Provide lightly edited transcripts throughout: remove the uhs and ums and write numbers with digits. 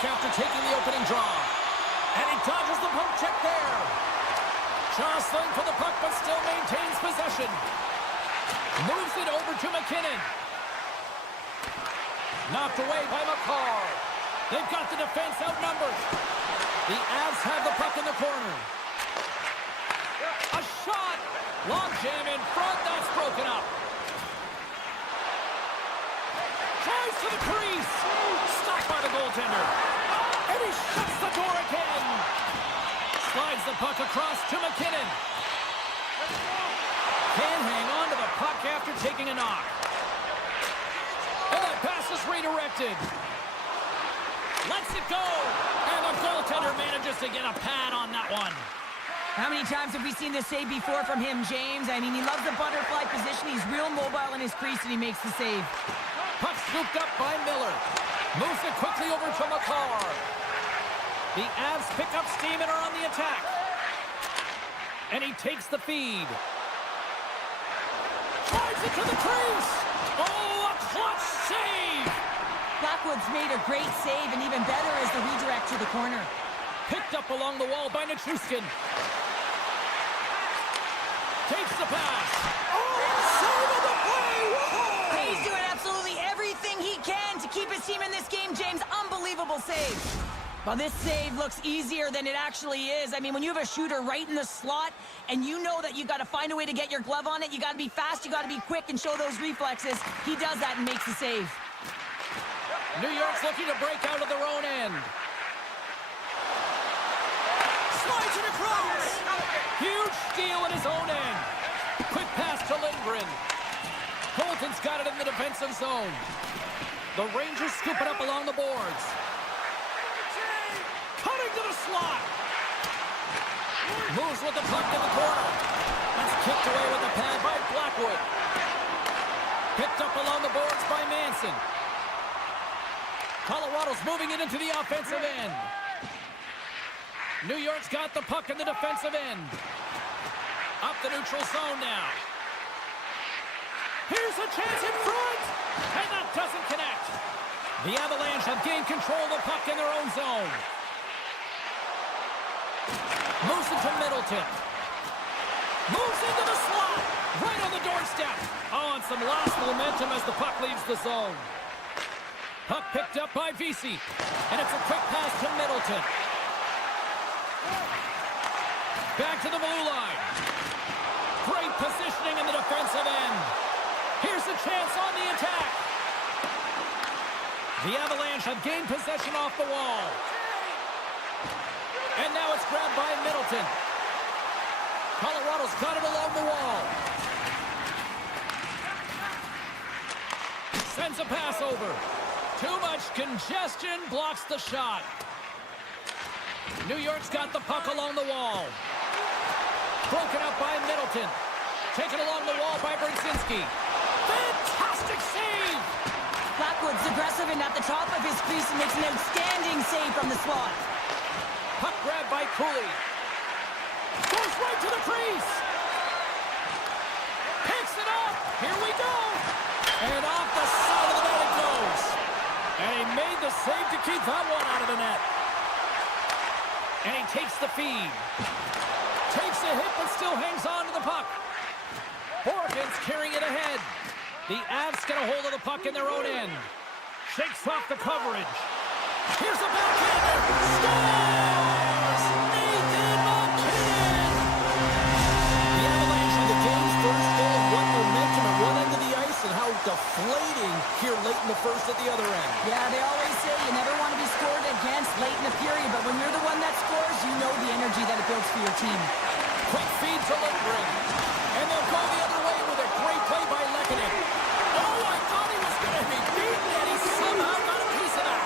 puck after taking the opening draw. And he dodges the poke check there. Jostling for the puck, but still maintains possession. Moves it over to McKinnon. Knocked away by McCall. They've got the defense outnumbered. The Avs have the puck in the corner. A shot. Long jam in front. That's broken up. Tries to the crease. Stopped by the goaltender. And he shuts the door again. Slides the puck across to McKinnon. Can't hang on to the puck after taking a knock. And that pass is redirected. Lets it go. And the goaltender manages to get a pad on that one. How many times have we seen this save before from him, James? I mean, he loves the butterfly position. He's real mobile in his crease, and he makes the save. Puck scooped up by Miller. Moves it quickly over to McCall. The Avs pick up steam and are on the attack. And he takes the feed. Drives it to the crease. Oh, a clutch save. Blackwood's made a great save, and even better is the redirect to the corner. Picked up along the wall by Nichushkin. Takes the pass. Oh, save of the play! Whoa! He's doing absolutely everything he can to keep his team in this game, James. Unbelievable save. Well, this save looks easier than it actually is. I mean, when you have a shooter right in the slot, and you know that you got to find a way to get your glove on it, you got to be fast, you got to be quick, and show those reflexes. He does that and makes the save. New York's looking to break out of their own end. Slides it across. Huge steal in his own end. Quick pass to Lindgren. Colton's got it in the defensive zone. The Rangers scoop it up along the boards. Cutting to the slot. Moves with the puck in the corner. That's kicked away with the pad by Blackwood. Picked up along the boards by Manson. Colorado's moving it into the offensive end. New York's got the puck in the defensive end. Up the neutral zone now. Here's a chance in front. And that doesn't connect. The Avalanche have gained control of the puck in their own zone. Moves it to Middleton. Moves into the slot. Right on the doorstep. Oh, and some last momentum as the puck leaves the zone. Puck picked up by Vesey. And it's a quick pass to Middleton. Back to the blue line. Great positioning in the defensive end. Here's a chance on the attack. The Avalanche have gained possession off the wall. And now it's grabbed by Middleton. Colorado's got it along the wall. Sends a pass over. Too much congestion, blocks the shot. New York's got the puck along the wall. Broken up by Middleton. Taken along the wall by Brzezinski. Fantastic save! Blackwood's aggressive and at the top of his crease and makes an outstanding save from the slot. Puck grabbed by Cooley. Goes right to the crease. Picks it up. Here we go. And off the side of the net it goes. And he made the save to keep that one out of the net. And he takes the feed. Takes a hit, but still hangs on to the puck. Horgan's carrying it ahead. The Avs get a hold of the puck in their own end. Shakes off the coverage. Here's a backhander. Scores! Nathan McKinnon! The Avalanche with the game's first goal. What momentum at one end of the ice and how deflating here late in the first at the other end. Yeah, they always say you never want to be scored against late in the period, but when you're the one that scores, you know the energy that it builds for your team. Quick feed to Lindgren. And they'll go the other way with a great play by Lehkonen. Oh, I thought he was going to be beaten, and he somehow got a piece of that.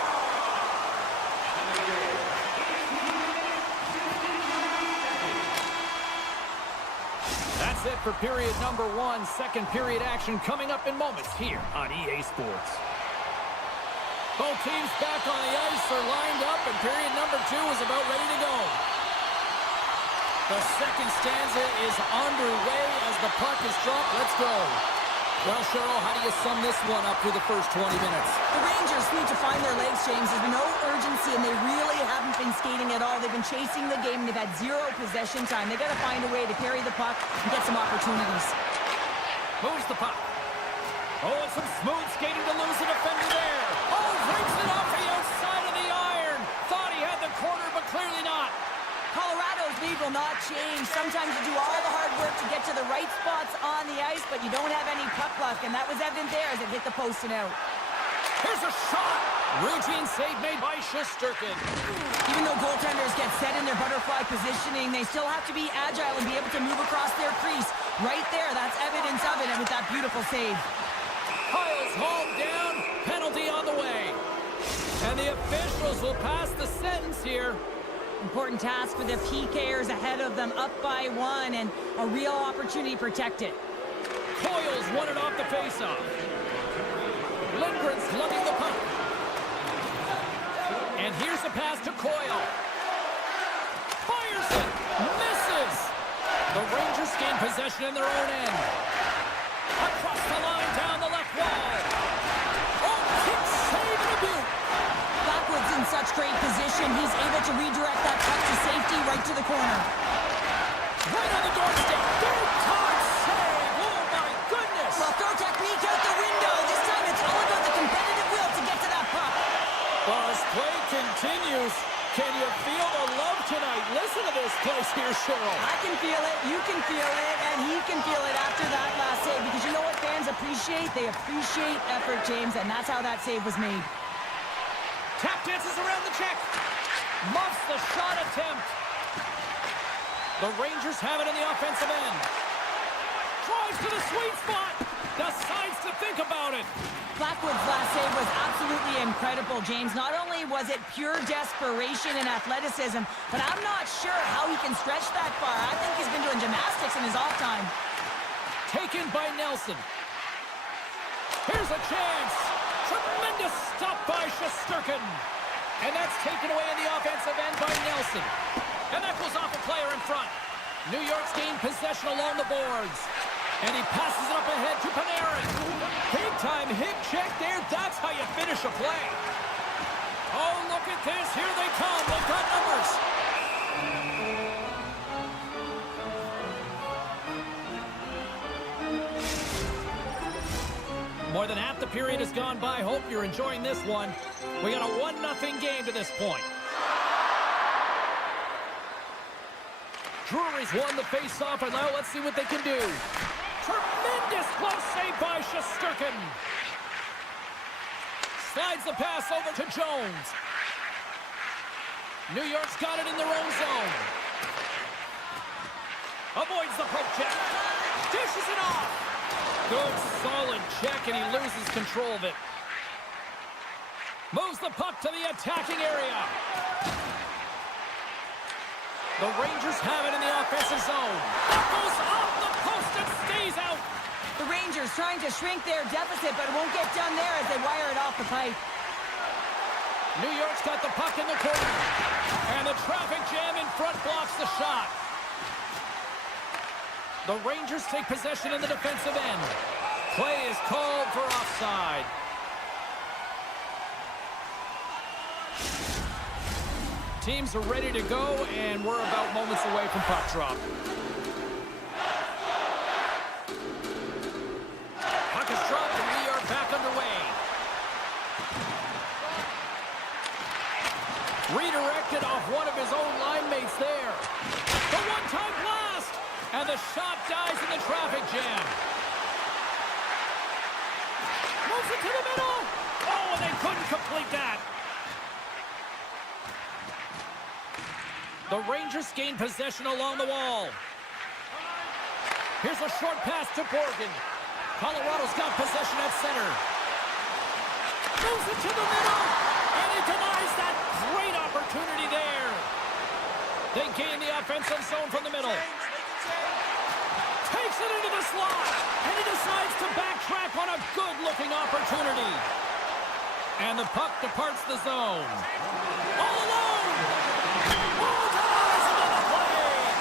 That's it for period number one. Second period action coming up in moments here on EA Sports. Both teams back on the ice are lined up, and period number two is about ready to go. The second stanza is underway as the puck is dropped. Let's go. Well, Cheryl, how do you sum this one up through the first 20 minutes? The Rangers need to find their legs, James. There's been no urgency, and they really haven't been skating at all. They've been chasing the game, and they've had zero possession time. They've got to find a way to carry the puck and get some opportunities. Moves the puck. Oh, and some smooth skating to lose a defender there. Oh, breaks it off the outside of the iron. Thought he had the corner, but clearly not. Colorado's lead will not change. Sometimes you do all the hard work to get to the right spots on the ice, but you don't have any puck luck, and that was evident there as it hit the post and out. Here's a shot. Routine save made by Shesterkin. Even though goaltenders get set in their butterfly positioning, they still have to be agile and be able to move across their crease. Right there, that's evidence of it, and with that beautiful save. Kyle's hauled down. Penalty on the way. And the officials will pass the sentence here. Important task for the PKers ahead of them, up by 1, and a real opportunity to protect it. Coyle's won it off the faceoff. Lindgren's lugging the puck. And here's a pass to Coyle. Fires it. Misses. The Rangers gain possession in their own end. Across the line, down the left wall. Oh, kick save and a beaut. Blackwood's in such great position. He's able to redirect that puck to safety right to the corner. Right on the doorstep. Big time save. Oh, my goodness. Well, throw technique out the window. This time it's all about the competitive will to get to that puck. Well, as play continues, can you feel the love tonight? Listen to this place here, Cheryl. I can feel it, you can feel it, and he can feel it after that last save. Because you know what fans appreciate? They appreciate effort, James, and that's how that save was made. Tap dances around the check. Muffs the shot attempt. The Rangers have it in the offensive end. Drives to the sweet spot. Decides to think about it. Blackwood's last save was absolutely incredible, James. Not only was it pure desperation and athleticism, but I'm not sure how he can stretch that far. I think he's been doing gymnastics in his off time. Taken by Nelson. Here's a chance. Tremendous stop by Shesterkin. And that's taken away in the offensive end by Nelson. And that goes off a player in front. New York's gained possession along the boards. And he passes it up ahead to Panarin. Big-time hip check there. That's how you finish a play. Oh, look at this. Here they come. They've got numbers. More than half the period has gone by. Hope you're enjoying this one. We got a 1-0 game to this point. Drury's won the face-off, and now let's see what they can do. Tremendous glove save by Shesterkin. Slides the pass over to Jones. New York's got it in their own zone. Avoids the poke check. Dishes it off. Good, solid check, and he loses control of it. Moves the puck to the attacking area. The Rangers have it in the offensive zone. That goes off the post and stays out. The Rangers trying to shrink their deficit, but it won't get done there as they wire it off the pipe. New York's got the puck in the corner. And the traffic jam in front blocks the shot. The Rangers take possession in the defensive end. Play is called for offside. Teams are ready to go, and we're about moments away from puck drop. Puck is dropped, and we are back underway. Redirected off one of his own line mates there. The one-time blast, and the shot dies in the traffic jam. Moves it to the middle. Oh, and they couldn't complete that. The Rangers gain possession along the wall. Here's a short pass to Borgen. Colorado's got possession at center. Moves it to the middle, and he denies that great opportunity there. They gain the offensive zone from the middle. Takes it into the slot, and he decides to backtrack on a good-looking opportunity. And the puck departs the zone. All alone!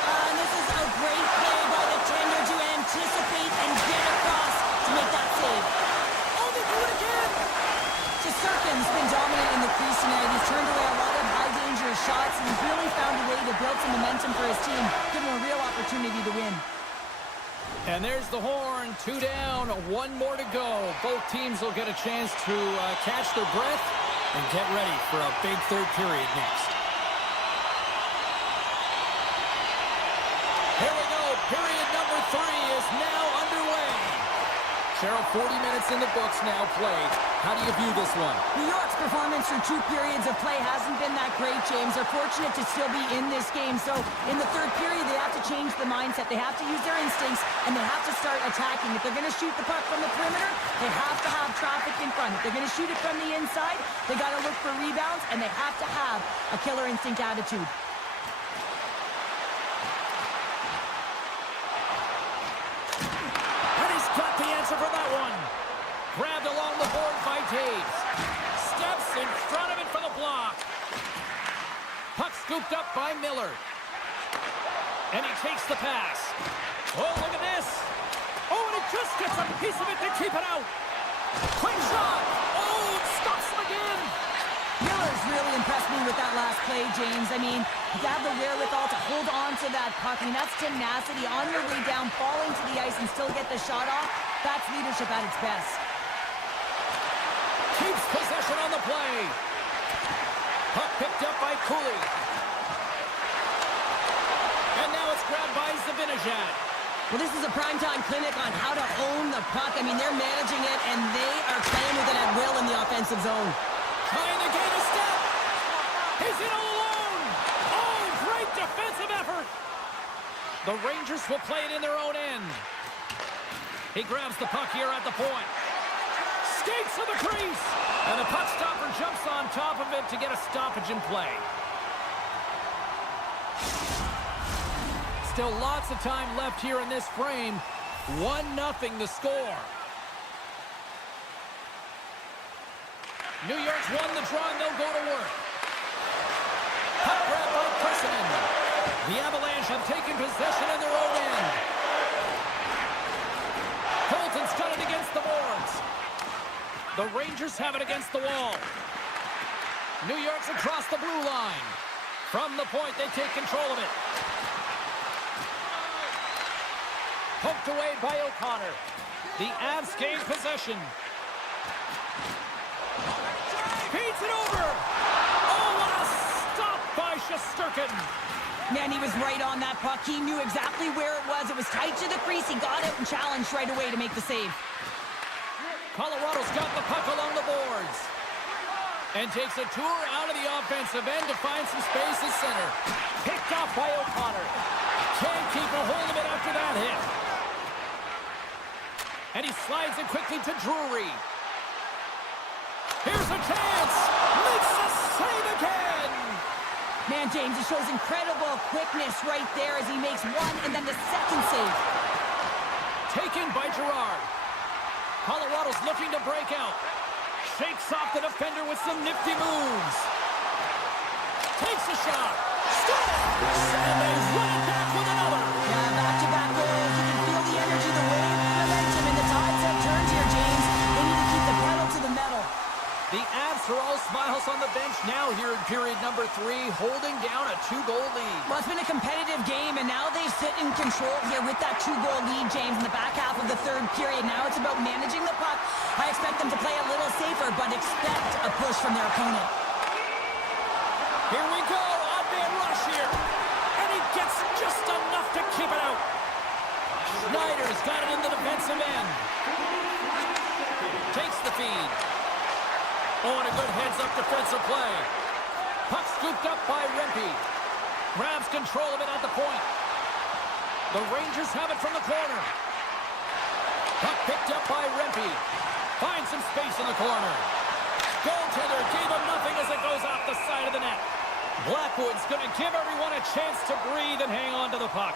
And this is a great play by the tender to anticipate and get across to make that to build some momentum for his team, give him a real opportunity to win. And there's the horn. 2 down, 1 more to go. Both teams will get a chance to catch their breath and get ready for a big third period next. Here we go. Period number 3 is now underway. Cheryl, 40 minutes in the books now played. How do you view this one? New York's performance through 2 periods of play hasn't been that great, James. They're fortunate to still be in this game. So in the third period, they have to change the mindset. They have to use their instincts, and they have to start attacking. If they're going to shoot the puck from the perimeter, they have to have traffic in front. If they're going to shoot it from the inside, they got to look for rebounds, and they have to have a killer instinct attitude. And he's got the answer for that one. Grabbed along the board by Taves. Steps in front of it for the block. Puck scooped up by Miller. And he takes the pass. Oh, look at this. Oh, and he just gets a piece of it to keep it out. Quick shot. Oh, it stops him again. Miller's really impressed me with that last play, James. I mean, you have the wherewithal to hold on to that puck. I mean, that's tenacity on your way down, falling to the ice and still get the shot off. That's leadership at its best. Keeps possession on the play. Puck picked up by Cooley. And now it's grabbed by Zibanejad. Well, this is a primetime clinic on how to own the puck. I mean, they're managing it, and they are playing with it at will in the offensive zone. Trying to gain a step. He's in all alone. Oh, great defensive effort. The Rangers will play it in their own end. He grabs the puck here at the point. Skates to the crease. And the puck stopper jumps on top of it to get a stoppage in play. Still lots of time left here in this frame. 1-0 the score. New York's won the draw and they'll go to work. Puck grab by Preston. The Avalanche have taken possession in their own end. Colton's got it against the boards. The Rangers have it against the wall. New York's across the blue line. From the point, they take control of it. Poked away by O'Connor. The Avs gain possession. Feeds it over. Oh, what a stop by Shesterkin. Man, he was right on that puck. He knew exactly where it was. It was tight to the crease. He got it and challenged right away to make the save. Colorado's got the puck along the boards. And takes a tour out of the offensive end to find some space at center. Picked off by O'Connor. Can't keep a hold of it after that hit. And he slides it quickly to Drury. Here's a chance. Makes the save again. Man, James, he shows incredible quickness right there as he makes one and then the second save. Taken by Girard. Colorado's looking to break out. Shakes off the defender with some nifty moves. Takes a shot. Scores! And they run it back with another. Yeah, back-to-back goals. You can feel the energy, the wave, the momentum, and the tides have turned here, James. They need to keep the pedal to the metal. The Avs are all smiles on the bench now here in period number 3, holding down a 2-goal lead. Well, it's been a competitive game, and now they sit in control here with that 2-goal lead, James, in the back half of the third period. Now it's about managing the puck. I expect them to play a little safer, but expect a push from their opponent. Here we go, odd man rush here. And he gets just enough to keep it out. Schneider's got it in the defensive end. Takes the feed. Oh, and a good heads-up defensive play. Puck scooped up by Rempe. Grabs control of it at the point. The Rangers have it from the corner. Puck picked up by Rempe. Finds some space in the corner. Goaltender gave him nothing as it goes off the side of the net. Blackwood's going to give everyone a chance to breathe and hang on to the puck.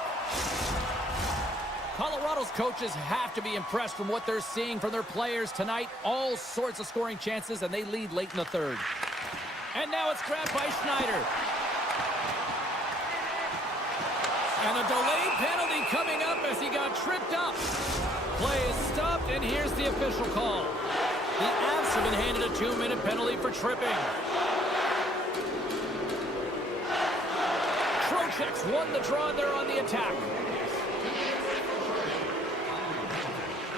Colorado's coaches have to be impressed from what they're seeing from their players tonight. All sorts of scoring chances, and they lead late in the third. And now it's grabbed by Schneider. And a delayed penalty coming up as he got tripped up. Play is stopped, and here's the official call. The Avs have been handed a 2-minute penalty for tripping. checks one to draw there on the attack.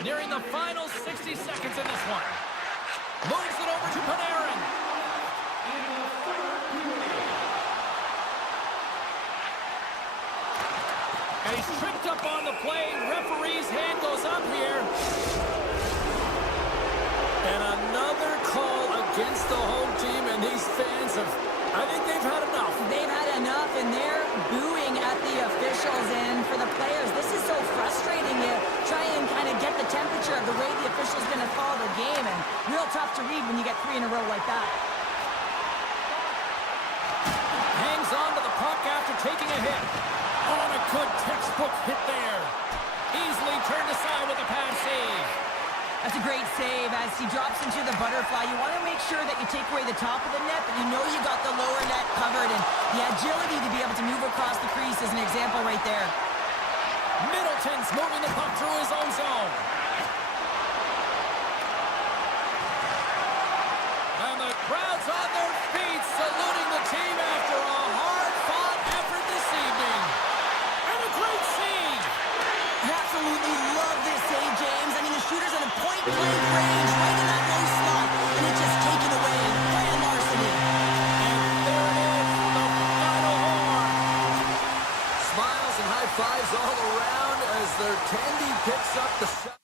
Nearing the final 60 seconds in this one. Moves it over to Panarin. And he's tripped up on the play. Referee's hand goes up here. And another call against the home team, and these fans have, I think they've had enough. They've had enough, and they're booing at the officials. And for the players, this is so frustrating. You try and kind of get the temperature of the way the official's going to follow the game, and real tough to read when you get 3 in a row like that. Hangs on to the puck after taking a hit. Oh, and a good textbook hit there. Easily turned aside with a pad save. That's a great save as he drops into the butterfly. You want to make sure that you take away the top of the net, but you know you got the lower net covered, and the agility to be able to move across the crease is an example right there. Middleton's moving the puck through his own zone. And the crowd's on their feet, saluting the team after a hard-fought effort this evening. And a great save. Absolutely love this save, James. I mean, the shooter's in a point-blank range right in that low slot, and it's just taken away by a larceny. And there it is, the final horn. Smiles and high fives all around as their candy picks up the shot.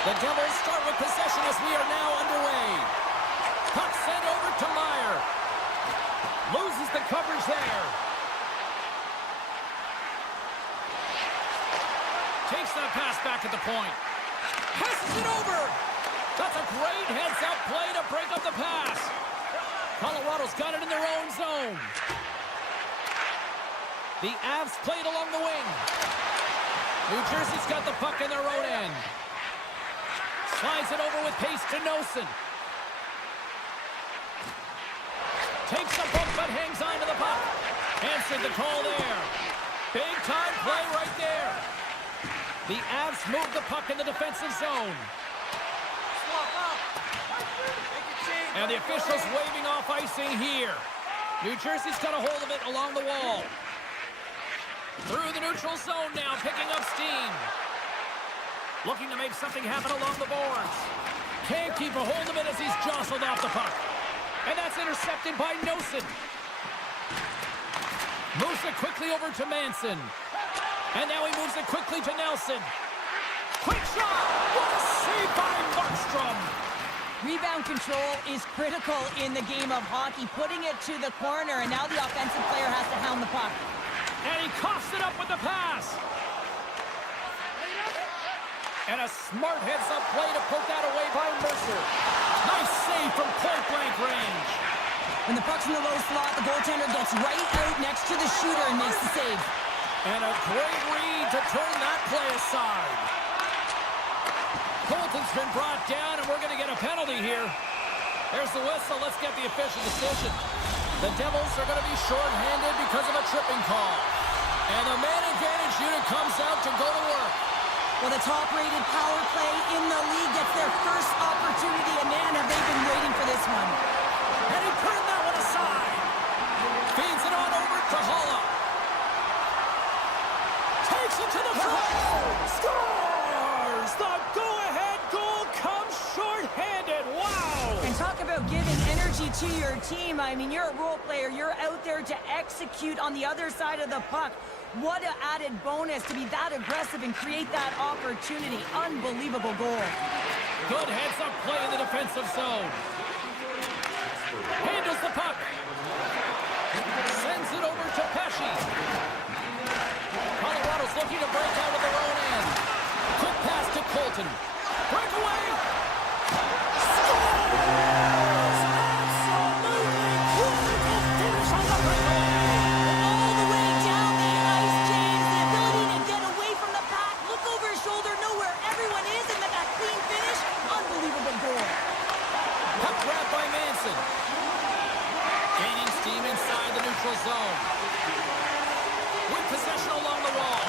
The Devils start with possession as we are now underway. Puck sent over to Meyer. Loses the coverage there. Takes that pass back at the point. Passes it over. That's a great heads-up play to break up the pass. Colorado's got it in their own zone. The Avs played along the wing. New Jersey's got the puck in their own end. Slides it over with pace to Nosen. Takes a bump but hangs on to the puck. Answered the call there. Big time play right there. The Avs move the puck in the defensive zone. And the officials waving off icing here. New Jersey's got a hold of it along the wall. Through the neutral zone now, picking up steam. Looking to make something happen along the boards. Can't keep a hold of it as he's jostled off the puck. And that's intercepted by Nosen. Moves it quickly over to Manson. And now he moves it quickly to Nelson. Quick shot! What a save by Markstrom! Rebound control is critical in the game of hockey. Putting it to the corner, and now the offensive player has to hound the puck. And he coughs it up with the pass. And a smart heads-up play to poke that away by Mercer. Nice save from point-blank range. When the puck's in the low slot, the goaltender gets right out next to the shooter and makes the save. And a great read to turn that play aside. Colton's been brought down, and we're going to get a penalty here. There's the whistle. Let's get the official decision. The Devils are going to be shorthanded because of a tripping call. And the man advantage unit comes out to go to work. Well, the top-rated power play in the league gets their first opportunity, and man, have they been waiting for this one. And he turned that one aside. Feeds it on over to Holla. Takes it to the front. Scores! The go-ahead goal comes short-handed. Wow! And talk about giving energy to your team. I mean, you're a role player. You're out there to execute on the other side of the puck. What an added bonus to be that aggressive and create that opportunity. Unbelievable goal. Good heads-up play in the defensive zone. Handles the puck. Sends it over to Pesci. Colorado's looking to break out of their own end. Quick pass to Colton. Breakaway. Scores! Absolutely critical finish on the breakaway. All the way down the ice, James. The ability to get away from the pack, look over his shoulder, know where everyone is, and then that clean finish. Unbelievable goal. Puck grab by Manson. Gaining steam inside the neutral zone. With possession along the wall.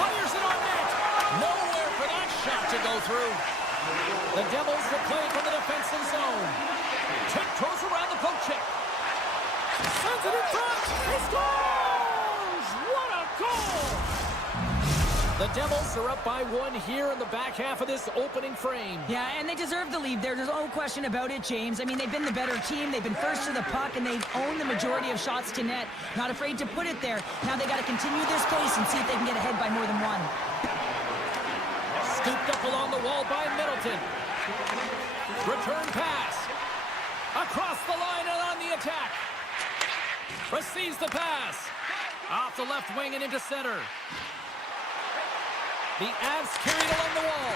Fires it on net. Nowhere for that shot to go through. The Devils will play from the defensive zone. Tiptoes around the poke check. Sends it in front. He scores! What a goal! The Devils are up by one here in the back half of this opening frame. Yeah, and they deserve the lead. There's no question about it, James. I mean, they've been the better team. They've been first to the puck, and they've owned the majority of shots to net. Not afraid to put it there. Now they got to continue this pace and see if they can get ahead by more than one. Scooped up along the wall by Middleton. Return pass. Across the line and on the attack. Receives the pass. Off the left wing and into center. The Avs carried along the wall.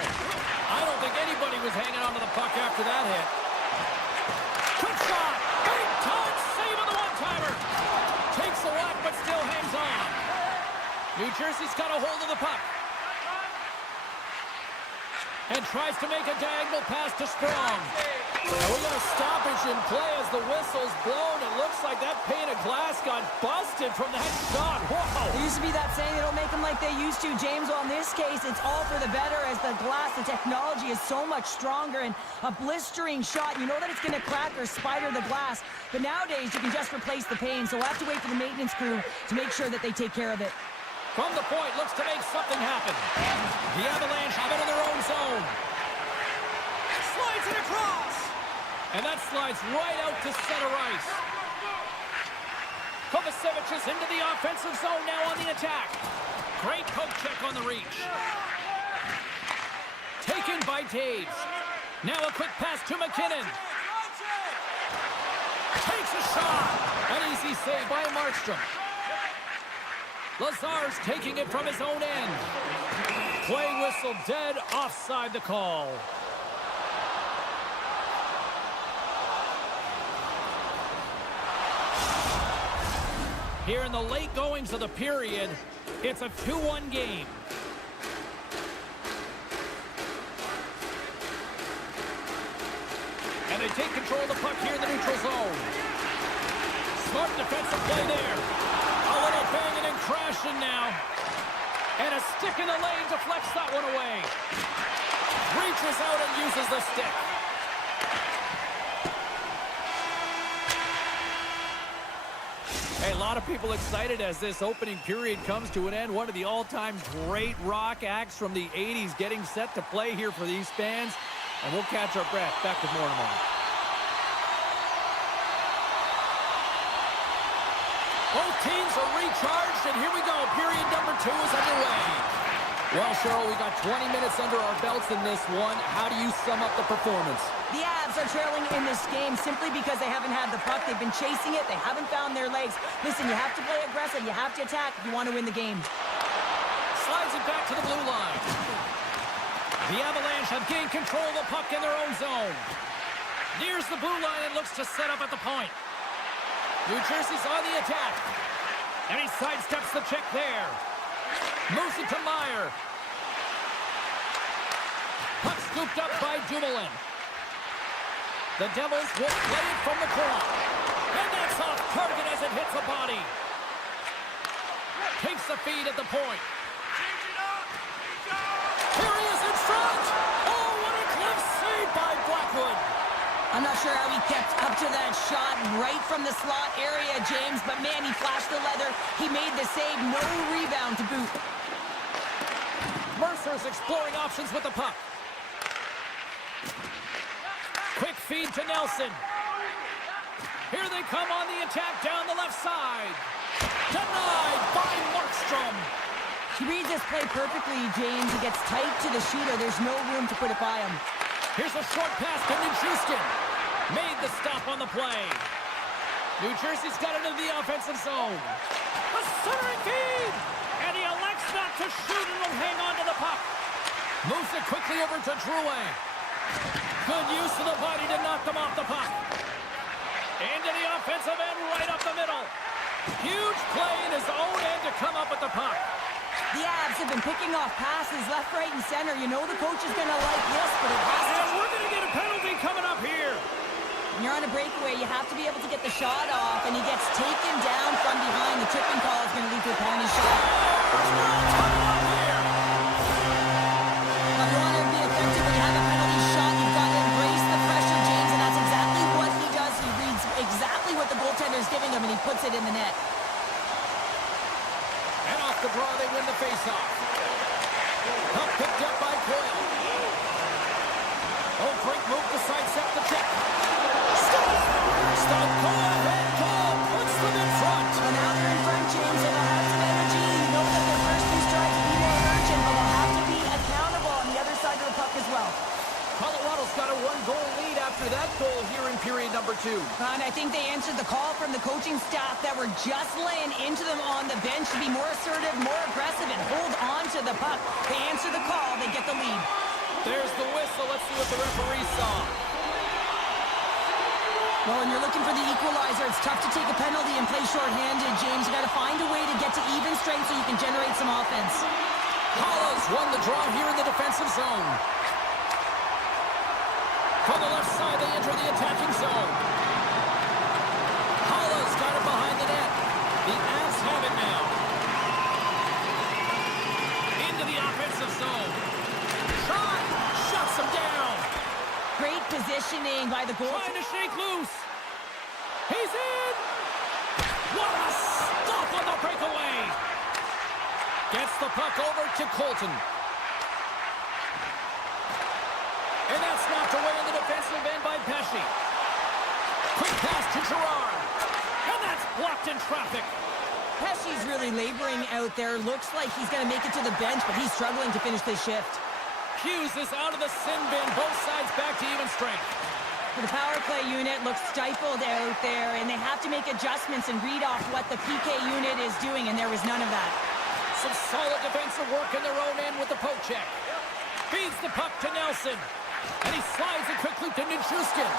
I don't think anybody was hanging onto the puck after that hit. Quick shot. Big time save on the one-timer. Takes the whack but still hangs on. New Jersey's got a hold of the puck. And tries to make a diagonal pass to Sprong. Now we got a stoppage in play as the whistle's blown. It looks like that pane of glass got busted from that shot. Wow! There used to be that saying, they don't make them like they used to, James. Well, in this case, it's all for the better as the glass, the technology is so much stronger, and a blistering shot, you know that it's going to crack or spider the glass. But nowadays, you can just replace the pane, so we'll have to wait for the maintenance crew to make sure that they take care of it. From the point, looks to make something happen. The Avalanche have it in their own zone. Slides it across. And that slides right out to center ice. Kovacevic is into the offensive zone now on the attack. Great poke check on the reach. Taken by Taves. Now a quick pass to McKinnon. Takes a shot. An easy save by Markstrom. Lazar's taking it from his own end. Play whistle dead, offside the call. Here in the late goings of the period, it's a 2-1 game. And they take control of the puck here in the neutral zone. Smart defensive play there. A little banging and crashing now. And a stick in the lane deflects that one away. Reaches out and uses the stick. Hey, a lot of people excited as this opening period comes to an end. One of the all-time great rock acts from the 80s getting set to play here for these fans. And we'll catch our breath. Back with more in a moment. Both teams are recharged, and here we go. Period number 2 is underway. Well, Cheryl, we got 20 minutes under our belts in this one. How do you sum up the performance? The Avs are trailing in this game simply because they haven't had the puck. They've been chasing it. They haven't found their legs. Listen, you have to play aggressive. You have to attack if you want to win the game. Slides it back to the blue line. The Avalanche have gained control of the puck in their own zone. Nears the blue line and looks to set up at the point. New Jersey's on the attack. And he sidesteps the check there. Moves it to Meyer. Puck scooped up by Dumoulin. The Devils will play it from the corner. And that's off target as it hits a body. Takes the feed at the point. Here he is in front. Oh, what a close save by Blackwood. I'm not sure how he kept up to that shot right from the slot area, James, but man, he flashed the leather. He made the save, no rebound to boot. Mercer's exploring options with the puck. Quick feed to Nelson. Here they come on the attack down the left side. Denied by Markstrom. He reads this play perfectly, James. He gets tight to the shooter. There's no room to put it by him. Here's a short pass to Houston. Made the stop on the play. New Jersey's got it in the offensive zone. A centering feed! And he elects not to shoot and will hang on to the puck. Moves it quickly over to Drouin. Good use of the body to knock them off the puck. Into the offensive end, right up the middle. Huge play in his own end to come up with the puck. The Avs have been picking off passes left, right, and center. You know the coach is going to like this, but it has to... And we're going to get a penalty coming up here. When you're on a breakaway, you have to be able to get the shot off, and he gets taken down from behind. The tripping call is going to lead to a penalty shot. If you want to be effective when you have a penalty shot, you've got to embrace the pressure, James, and that's exactly what he does. He reads exactly what the goaltender is giving him, and he puts it in the net. And off the draw, they win the faceoff. Puck picked up by Coyle. Frank moved to sidestep the check. Stop, go ahead, goal, puts them in front. And now they're in front, James, and they'll have some energy. You know that their first two strikes will be more urgent, but will have to be accountable on the other side of the puck as well. Colorado's got a 1-goal lead after that goal here in period number 2. And I think they answered the call from the coaching staff that were just laying into them on the bench to be more assertive, more aggressive, and hold on to the puck. They answer the call, they get the lead. There's the whistle. Let's see what the referee saw. Well, when you're looking for the equalizer, it's tough to take a penalty and play shorthanded, James. You got to find a way to get to even strength so you can generate some offense. Hollis won the draw here in the defensive zone. From the left side, they enter the attacking zone. Hollis got it behind the net. The Avs have it now. Into the offensive zone. Shot! Shuts him down. Great positioning by the goal. Trying to shake loose. He's in! What a stop on the breakaway! Gets the puck over to Colton. And that's knocked away in the defensive end by Pesci. Quick pass to Girard. And that's blocked in traffic. Pesci's really laboring out there. Looks like he's going to make it to the bench, but he's struggling to finish this shift. Hughes is out of the sin bin. Both sides back to even strength. The power play unit looks stifled out there, and they have to make adjustments and read off what the PK unit is doing, and there was none of that. Some solid defensive work in their own end with the poke check. Feeds the puck to Nelson. And he slides it quickly to Nichushkin.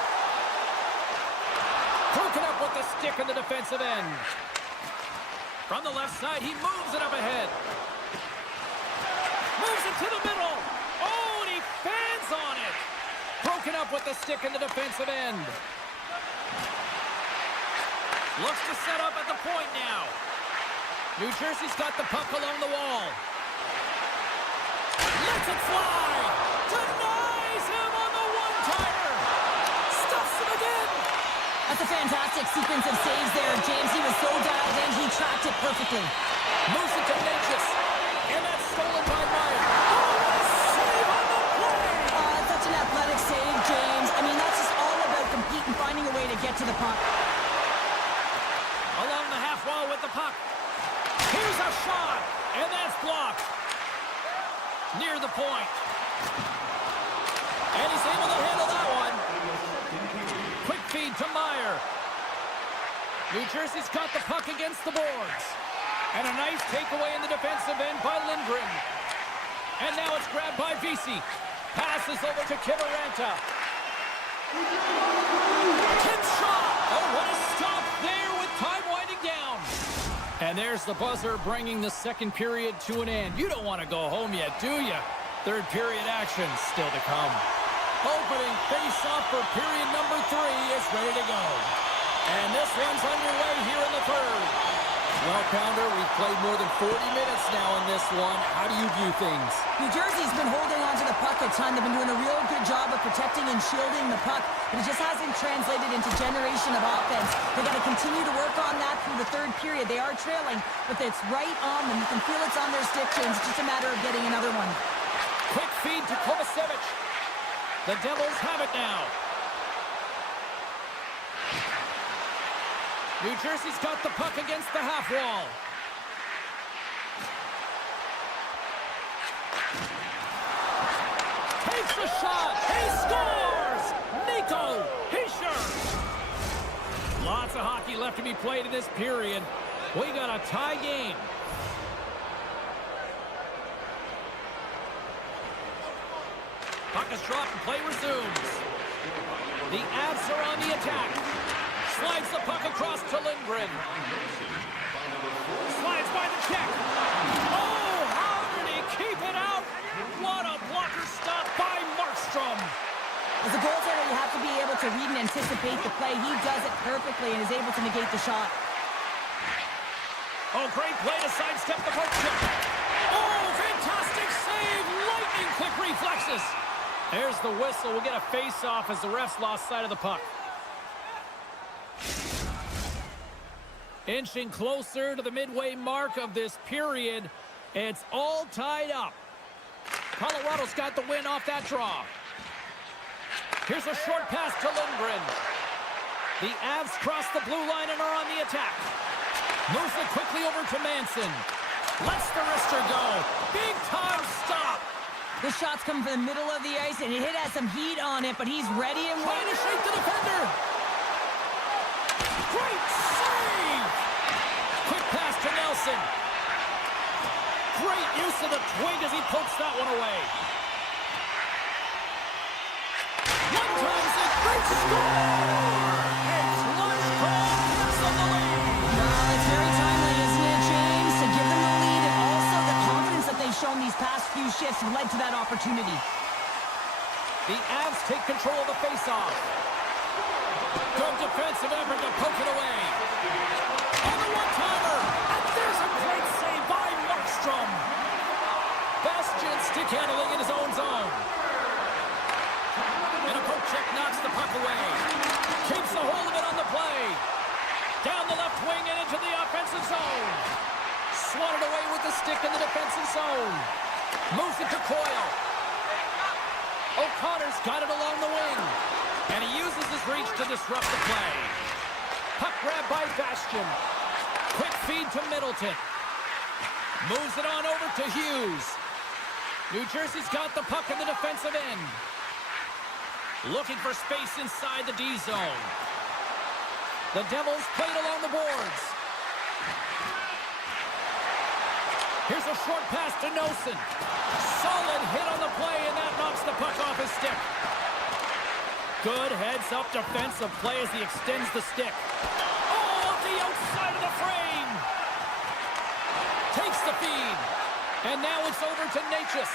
Broken up with the stick in the defensive end. From the left side, he moves it up ahead. Moves it to the middle. Oh, and he fans on it. Broken up with the stick in the defensive end. Looks to set up at the point now. New Jersey's got the puck along the wall. Lets it fly. Denies him on the one-timer. Stuffs him again. That's a fantastic sequence of saves there, James. He was so dialed in, he tracked it perfectly. Moves it to Natchez. And that's stolen by Meyer. Oh, what a save on the play. Such an athletic save, James. I mean, that's just all about competing, finding a way to get to the puck. Along the half wall with the puck. Here's a shot. And that's blocked. Near the point. And he's able to handle that one. Quick feed to Meyer. New Jersey's got the puck against the boards. And a nice takeaway in the defensive end by Lindgren. And now it's grabbed by Vesey. Passes over to Kiviranta. Tip shot. Oh, what a stop there with time winding down. And there's the buzzer bringing the second period to an end. You don't want to go home yet, do you? Third period action still to come. Opening face-off for period number 3 is ready to go. And this one's underway here in the third. Well, Pounder, we've played more than 40 minutes now in this one. How do you view things? New Jersey's been holding on to the puck a ton. They've been doing a real good job of protecting and shielding the puck, but it just hasn't translated into generation of offense. They've got to continue to work on that through the third period. They are trailing, but it's right on them. You can feel it's on their stick, James. It's just a matter of getting another one. Quick feed to Kovacevic. The Devils have it now. New Jersey's got the puck against the half wall. Takes the shot. He scores! Nico Hischier. Lots of hockey left to be played in this period. We got a tie game. Puck is dropped and play resumes. The Avs are on the attack. Slides the puck across to Lindgren. Slides by the check. Oh, how did he keep it out? What a blocker stop by Markstrom. As a goaltender, you have to be able to read and anticipate the play. He does it perfectly and is able to negate the shot. Oh, great play to sidestep the poke check. Oh, fantastic save. Lightning quick reflexes. There's the whistle. We'll get a face-off as the refs lost sight of the puck. Inching closer to the midway mark of this period. It's all tied up. Colorado's got the win off that draw. Here's a short pass to Lindgren. The Avs cross the blue line and are on the attack. Moves it quickly over to Manson. Lets the wrister go. Big time stop. This shot's coming from the middle of the ice, and it has some heat on it, but he's ready and trying to shake the defender. Great save! Quick pass to Nelson. Great use of the twig as he pokes that one away. One times it, great score! It's Lunchcrawl gives them the lead. Well, it's very timely, isn't it, James? To give them the lead, and also the confidence that they've shown these past few shifts have led to that opportunity. The Avs take control of the faceoff. Good defensive effort to poke it away. On the one-timer, and there's a great save by Markstrom. Bastian stick handling in his own zone. And a poke check knocks the puck away. Keeps a hold of it on the play. Down the left wing and into the offensive zone. Swatted away with the stick in the defensive zone. Moves it to Coyle. O'Connor's got it along the wing. And he uses his reach to disrupt the play. Puck grab by Bastian. Quick feed to Middleton. Moves it on over to Hughes. New Jersey's got the puck in the defensive end. Looking for space inside the D zone. The Devils played along the boards. Here's a short pass to Nosen. Solid hit on the play, and that knocks the puck off his stick. Good heads-up defensive play as he extends the stick. Oh, the outside of the frame! Takes the feed. And now it's over to Natchez.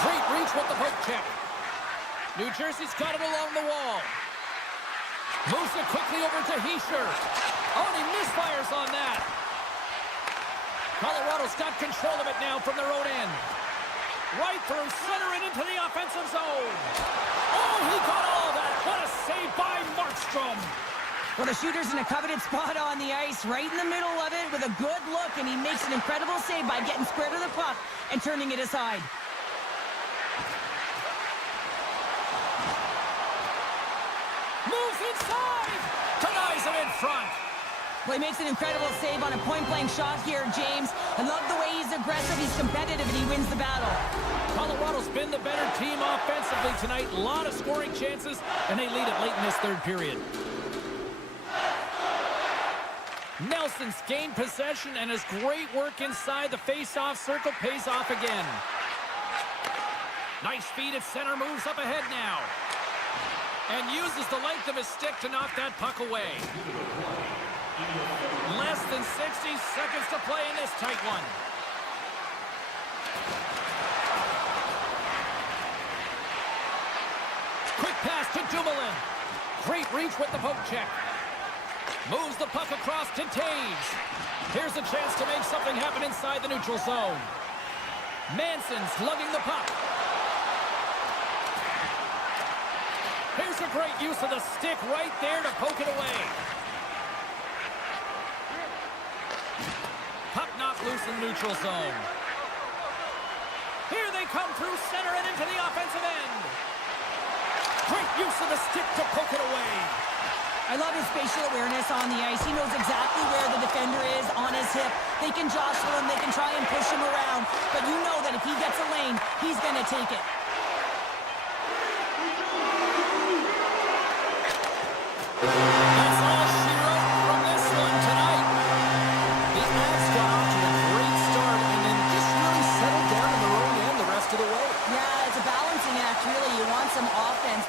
Great reach with the poke check. New Jersey's got it along the wall. Moves it quickly over to Hischier. Oh, and he misfires on that. Colorado's got control of it now from their own end. Right through center and into the offensive zone. Oh, he got all of that. What a save by Markstrom. Well, the shooter's in a coveted spot on the ice, right in the middle of it with a good look, and he makes an incredible save by getting square to the puck and turning it aside. Moves inside. Denies him in front. Well, he makes an incredible save on a point-blank shot here, James. I love the way he's aggressive, he's competitive, and he wins the battle. Colorado's been the better team offensively tonight. A lot of scoring chances, and they lead it late in this third period. Nelson's gained possession, and his great work inside the face-off circle pays off again. Nice feed at center, moves up ahead now. And uses the length of his stick to knock that puck away. Less than 60 seconds to play in this tight one. Quick pass to Dumoulin. Great reach with the poke check. Moves the puck across to Taves. Here's a chance to make something happen inside the neutral zone. Manson's lugging the puck. Here's a great use of the stick right there to poke it away. Puck knocked loose in the neutral zone. Here they come through center and into the offensive end. Great use of the stick to poke it away. I love his spatial awareness on the ice. He knows exactly where the defender is on his hip. They can jostle him, they can try and push him around, but you know that if he gets a lane, he's going to take it. That's all she wrote from this one tonight. The Avs got off to a great start and then just really settled down in their own end the rest of the way. Yeah, it's a balancing act, really. You want some offense.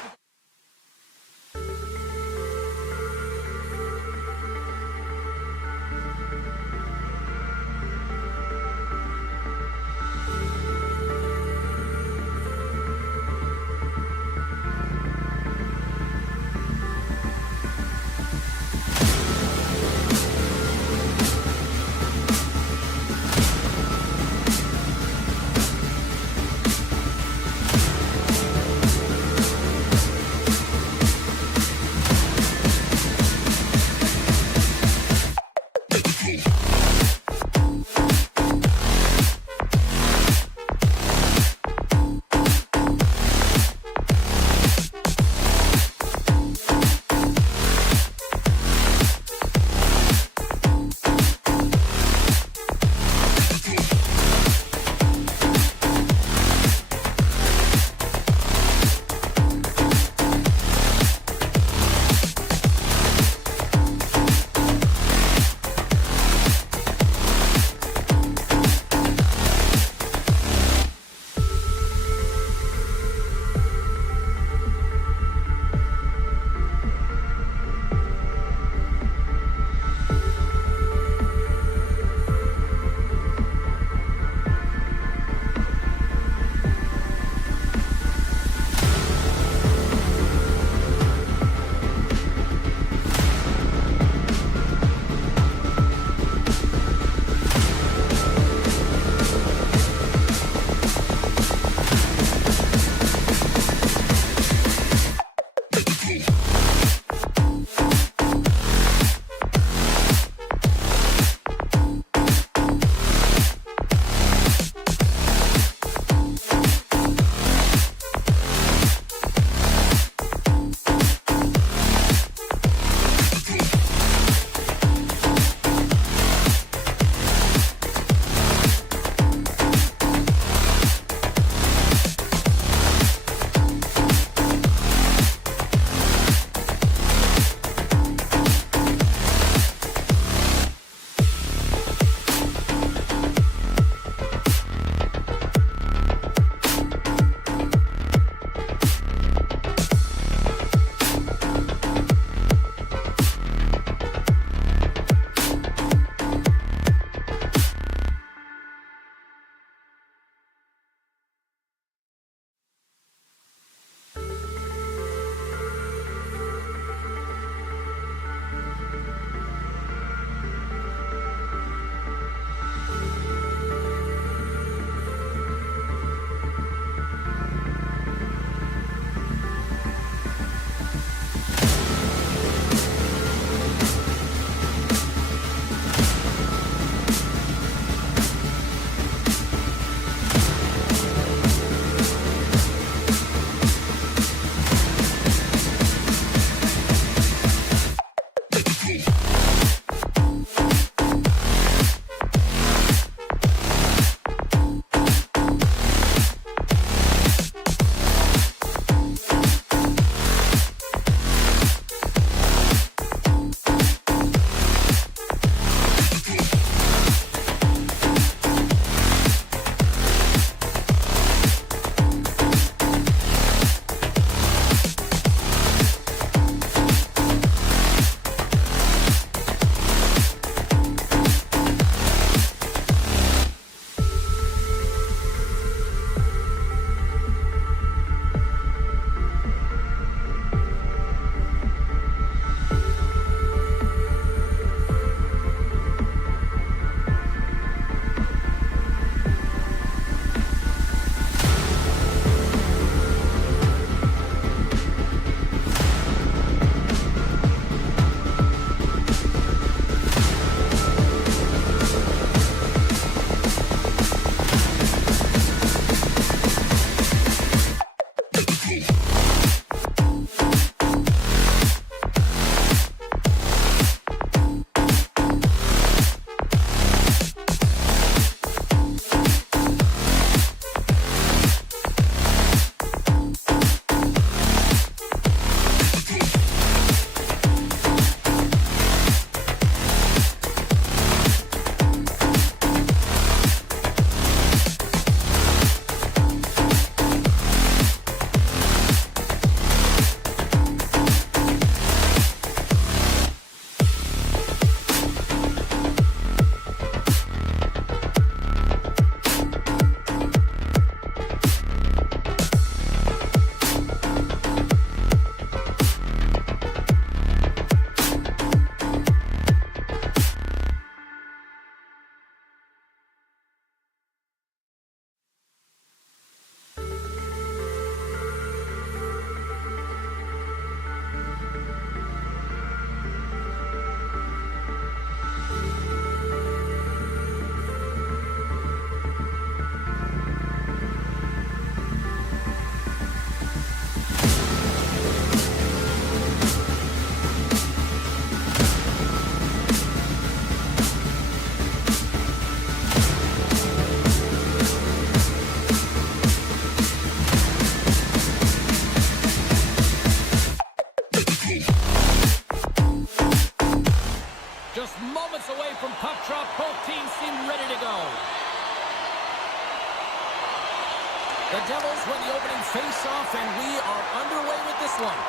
in the opening face-off, and we are underway with this one.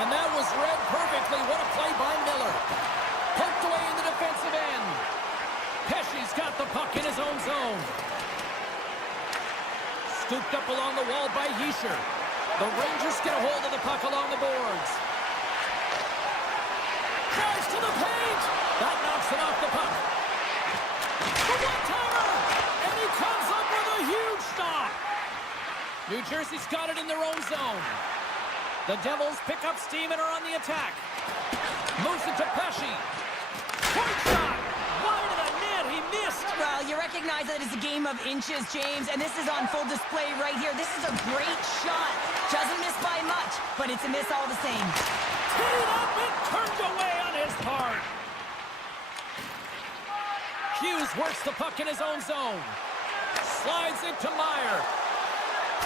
And that was read perfectly. What a play by Miller. Poked away in the defensive end. Pesci's got the puck in his own zone. Scooped up along the wall by Yesher. The Rangers get a hold of the puck along the boards. Drives to the paint. That knocks it off the puck. The one-timer! And he comes up with a huge stop. New Jersey's got it in their own zone. The Devils pick up steam and are on the attack. Moves it to Pesci. Point shot! Wide of the net, he missed! Well, you recognize that it's a game of inches, James, and this is on full display right here. This is a great shot. Doesn't miss by much, but it's a miss all the same. Teed up and turned away on his part. Hughes works the puck in his own zone. Slides it to Meyer.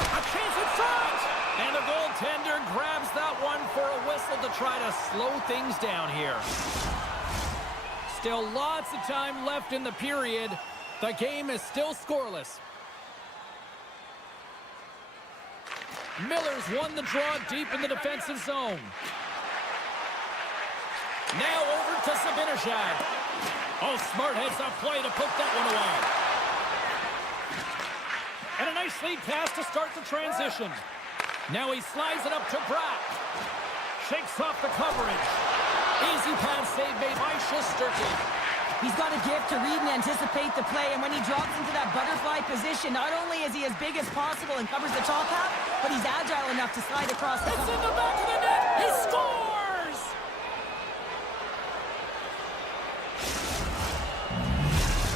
A chance in front! And the goaltender grabs that one for a whistle to try to slow things down here. Still lots of time left in the period. The game is still scoreless. Miller's won the draw deep in the defensive zone. Now over to Zibanejad. Oh, smart heads-up play to put that one away. And a nice lead pass to start the transition. Now he slides it up to Bratt. Shakes off the coverage. Easy pass save made by Shesterkin. He's got a gift to read and anticipate the play, and when he drops into that butterfly position, not only is he as big as possible and covers the top half, but he's agile enough to slide across the top. It's in the back of the net. He scores!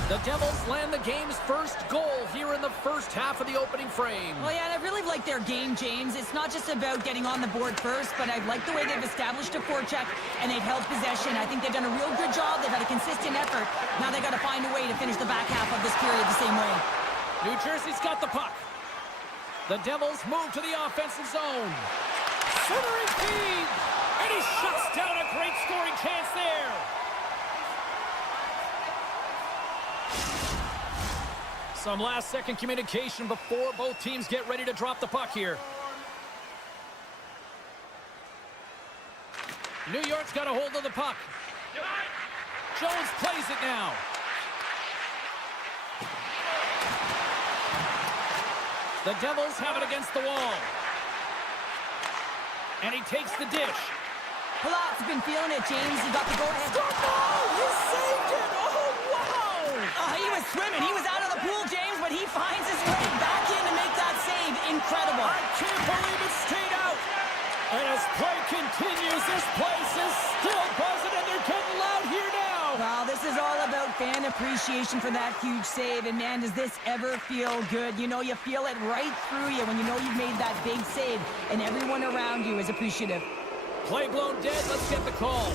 The Devils land the game's first goal here in the first half of the opening frame. Well, yeah, and I really like their game, James. It's not just about getting on the board first, but I like the way they've established a forecheck and they've held possession. I think they've done a real good job. They've had a consistent effort. Now they've got to find a way to finish the back half of this period the same way. New Jersey's got the puck. The Devils move to the offensive zone. Centering feed! And he shuts down a great scoring chance there. Some last-second communication before both teams get ready to drop the puck here. New York's got a hold of the puck. Jones plays it now. The Devils have it against the wall. And he takes the dish. Palat's been feeling it, James. He got the go-ahead. Oh, he saved it! Oh, wow! He was swimming. He was out of the pool, James, but he finds his way back in to make that save. Incredible. I can't believe it stayed out. And as play continues, this place is still buzzing, and they're getting loud here now. Well, this is all about fan appreciation for that huge save. And, man, does this ever feel good? You know, you feel it right through you when you know you've made that big save, and everyone around you is appreciative. Play blown dead. Let's get the call.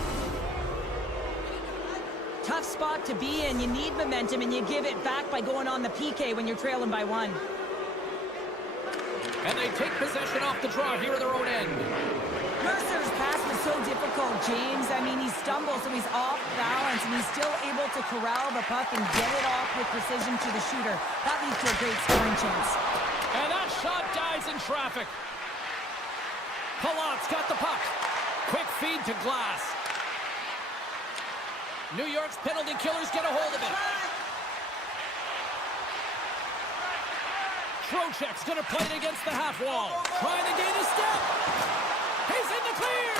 Tough spot to be in. You need momentum, and you give it back by going on the PK when you're trailing by 1. And they take possession off the draw here at their own end. Mercer's pass was so difficult, James. I mean, he stumbles, so he's off balance, and he's still able to corral the puck and get it off with precision to the shooter. That leads to a great scoring chance. And that shot dies in traffic. Palat's got the puck. Quick feed to Glass. New York's penalty killers get a hold of it. Trocheck's going to play it against the half wall. Trying to gain a step. He's in the clear.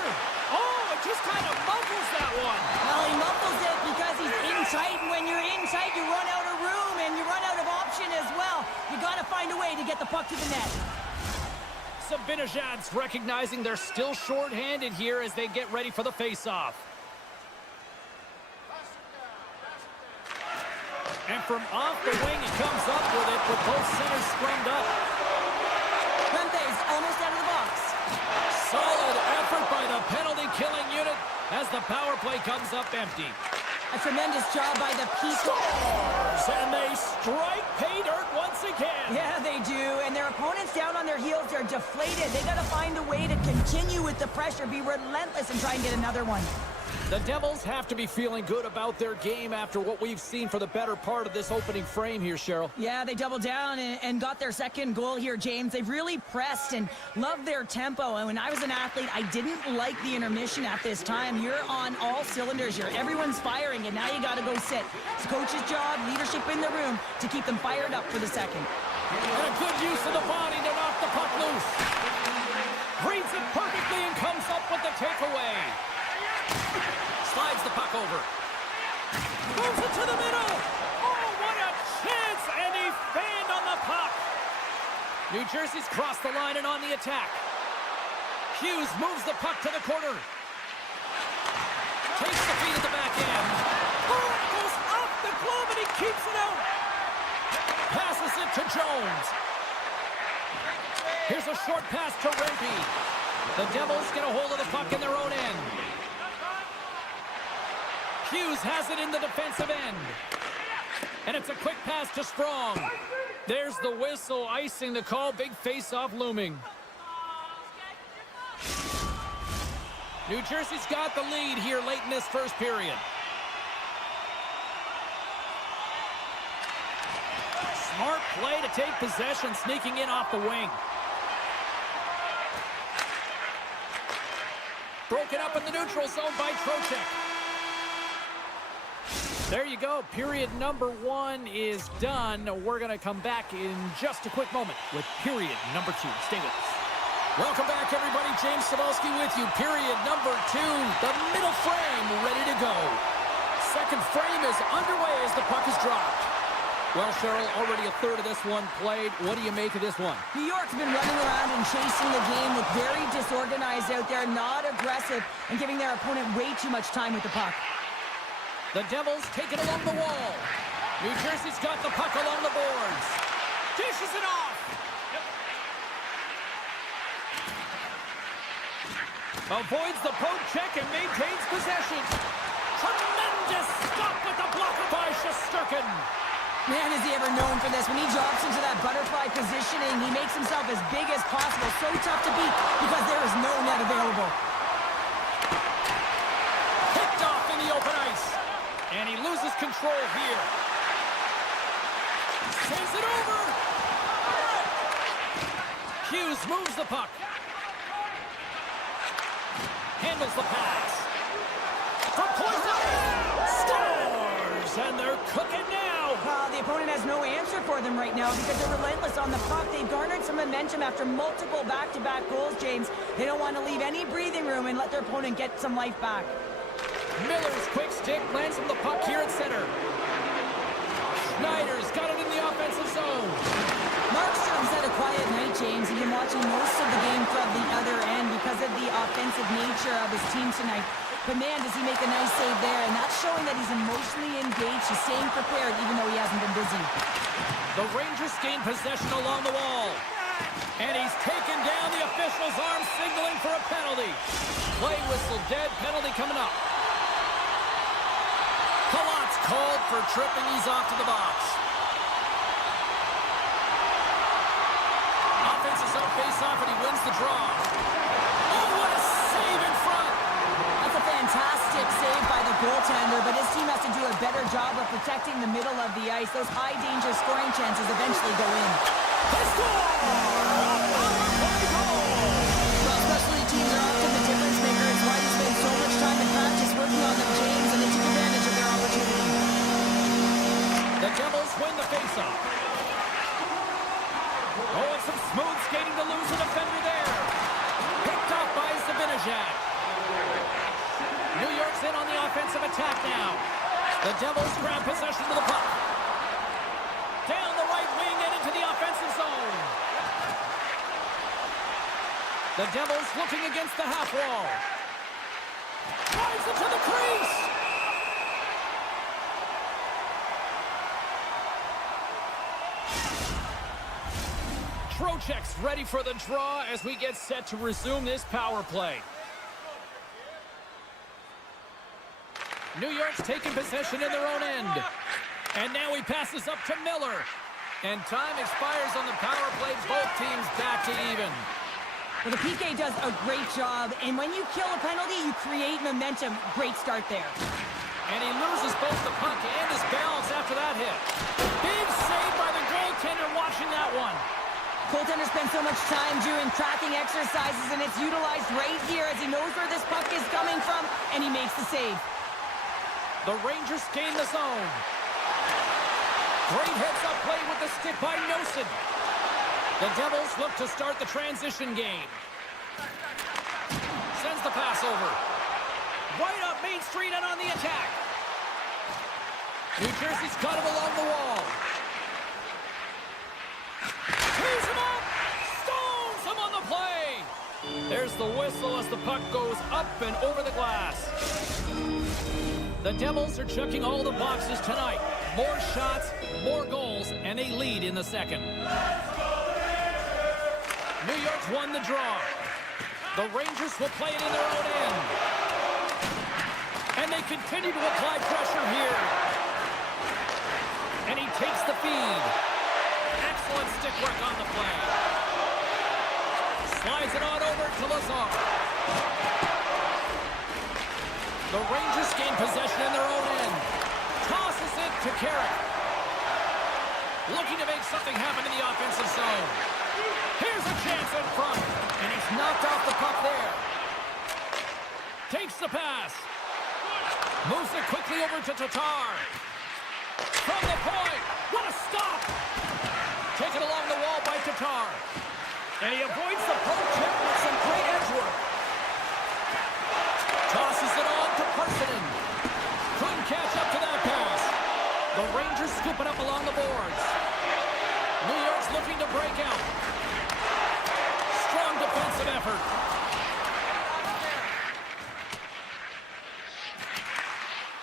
Oh, it just kind of muffles that one. Well, he muffles it because he's in tight, and when you're in tight, you run out of room, and you run out of option as well. You got to find a way to get the puck to the net. Zibanejad's recognizing they're still short-handed here as they get ready for the face-off. And from off the wing, he comes up with it with both centers scrummed up. Rempe's almost out of the box. Solid effort by the penalty-killing unit as the power play comes up empty. A tremendous job by the Peacocks. Scores! And they strike pay dirt once again. Yeah, they do. And their opponents down on their heels, they're deflated. They got to find a way to continue with the pressure, be relentless, and try and get another one. The Devils have to be feeling good about their game after what we've seen for the better part of this opening frame here, Cheryl. Yeah, they doubled down and got their second goal here, James. They've really pressed and loved their tempo. And when I was an athlete, I didn't like the intermission at this time. You're on all cylinders here. Everyone's firing, and now you got to go sit. It's coach's job, leadership in the room to keep them fired up for the second. And a good use of the body to knock the puck loose. Reads it perfectly and comes up with the takeaway. Slides the puck over. Moves it to the middle. Oh, what a chance! And he fanned on the puck. New Jersey's crossed the line and on the attack. Hughes moves the puck to the corner. Takes the feed at the back end. Oh, it goes off the glove and he keeps it out. Passes it to Jones. Here's a short pass to Rempe. The Devils get a hold of the puck in their own end. Hughes has it in the defensive end. And it's a quick pass to Strong. There's the whistle, icing the call. Big face-off looming. New Jersey's got the lead here late in this first period. Smart play to take possession, sneaking in off the wing. Broken up in the neutral zone by Trocheck. There you go. Period number 1 is done. We're going to come back in just a quick moment with period number 2. Stay with us. Welcome back, everybody. James Cebulski with you. Period number 2. The middle frame ready to go. Second frame is underway as the puck is dropped. Well, Cheryl, already a third of this one played. What do you make of this one? New York's been running around and chasing the game, look very disorganized out there, not aggressive, and giving their opponent way too much time with the puck. The Devils take it along the wall. New Jersey's got the puck along the boards. Dishes it off. Avoids the poke check and maintains possession. Tremendous stop with the block by Shesterkin. Man, is he ever known for this. When he drops into that butterfly positioning, he makes himself as big as possible. So tough to beat because there is no net available. Picked off in the open ice. And he loses control here. Sends it over. Hughes moves the puck. Handles the pass. For Poison. Scores! And they're cooking now. The opponent has no answer for them right now because they're relentless on the puck. They've garnered some momentum after multiple back-to-back goals, James. They don't want to leave any breathing room and let their opponent get some life back. Miller's quick stick lands him the puck here at center. Schneider's got it in the offensive zone. Markstrom's had a quiet night, James. He's been watching most of the game from the other end because of the offensive nature of his team tonight. But man, does he make a nice save there, and that's showing that he's emotionally engaged. He's staying prepared even though he hasn't been busy. The Rangers gain possession along the wall. And he's taken down the official's arm, signaling for a penalty. Play whistle dead, penalty coming up. Palat's called for tripping. He's off to the box. Offensive zone face-off, and he wins the draw. Oh, what a save in front! That's a fantastic save by the goaltender, but his team has to do a better job of protecting the middle of the ice. Those high-danger scoring chances eventually go in. They score! Well, specialty teams are often the difference maker. It's why you spend so much time in practice working on them, James, and they took advantage of their opportunity. The Devils win the faceoff. Oh, and some smooth skating to lose a defender there. Picked off by Zibanejad. New York's in on the offensive attack now. The Devils grab possession of the puck. Down the right wing and into the offensive zone. The Devils looking against the half wall. Drives it to the crease. Trocheck's ready for the draw as we get set to resume this power play. New York's taking possession in their own end. And now he passes up to Miller. And time expires on the power play. Both teams back to even. Well, the PK does a great job, and when you kill a penalty, you create momentum. Great start there. And he loses both the puck and his balance after that hit. Big save by the goaltender watching that one. Goaltender spends so much time doing tracking exercises, and it's utilized right here as he knows where this puck is coming from, and he makes the save. The Rangers gain the zone. Great heads-up play with the stick by Nosen. The Devils look to start the transition game. Sends the pass over. Right up Main Street and on the attack. New Jersey's got him along the wall. Tees him up! Stones him on the play! There's the whistle as the puck goes up and over the glass. The Devils are checking all the boxes tonight. More shots, more goals, and they lead in the second. New York's won the draw. The Rangers will play it in their own end. And they continue to apply pressure here. And he takes the feed. Excellent stick work on the play. Slides it on over to Lazar. The Rangers gain possession in their own end. Tosses it to Carrick. Looking to make something happen in the offensive zone. Here's a chance in front. And he's knocked off the puck there. Takes the pass. Moves it quickly over to Tatar. From the point. What a stop. Taken along the wall by Tatar. And he avoids the poke check with some great edge work. Tosses it on to Parsonen. Couldn't catch up to that pass. The Rangers scoop it up along the boards. New York's looking to break out. Strong defensive effort.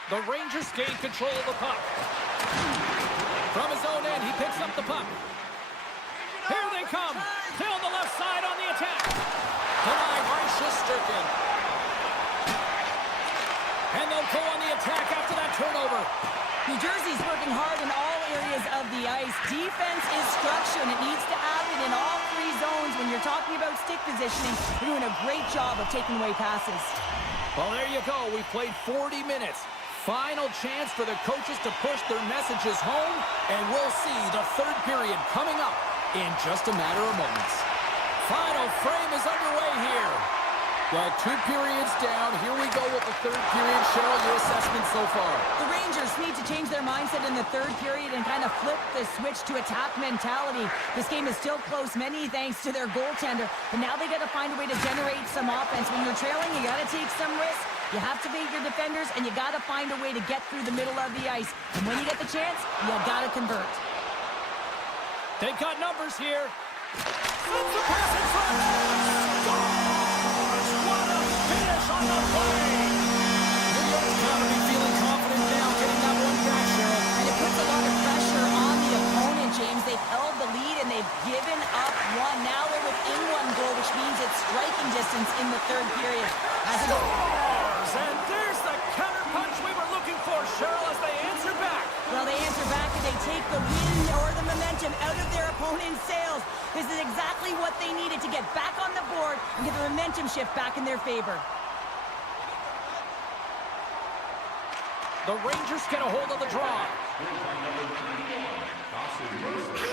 The Rangers gain control of the puck. From his own end, he picks up the puck. Here they come. Still on the left side on the attack. Denied by Shesterkin. And they'll go on the attack after that turnover. New Jersey's working hard in all areas of the ice. Defense is structure, and it needs to happen in all three zones. When you're talking about stick positioning, they're doing a great job of taking away passes. Well, there you go. We've played 40 minutes. Final chance for the coaches to push their messages home, and we'll see the third period coming up in just a matter of moments. Final frame is underway here. Well, 2 periods down. Here we go with the third period. Cheryl, your assessment so far? The Rangers need to change their mindset in the third period and kind of flip the switch to attack mentality. This game is still close, many thanks to their goaltender, but now they got to find a way to generate some offense. When you're trailing, you got to take some risks. You have to beat your defenders, and you got to find a way to get through the middle of the ice. And when you get the chance, you got to convert. They've got numbers here. Sends the pass in front. Scores! What a finish on the play! New York's got to be feeling confident now, getting that one back, Cheryl. And it puts a lot of pressure on the opponent, James. They've held the lead, and they've given up one. Now they're within 1 goal, which means it's striking distance in the third period. And there's the counter punch we were looking for, Cheryl, as they answer back. Well, they answer back and they take the wind or the momentum out of their opponent's sails. This is exactly what they needed to get back on the board and get the momentum shift back in their favor. The Rangers get a hold of the draw.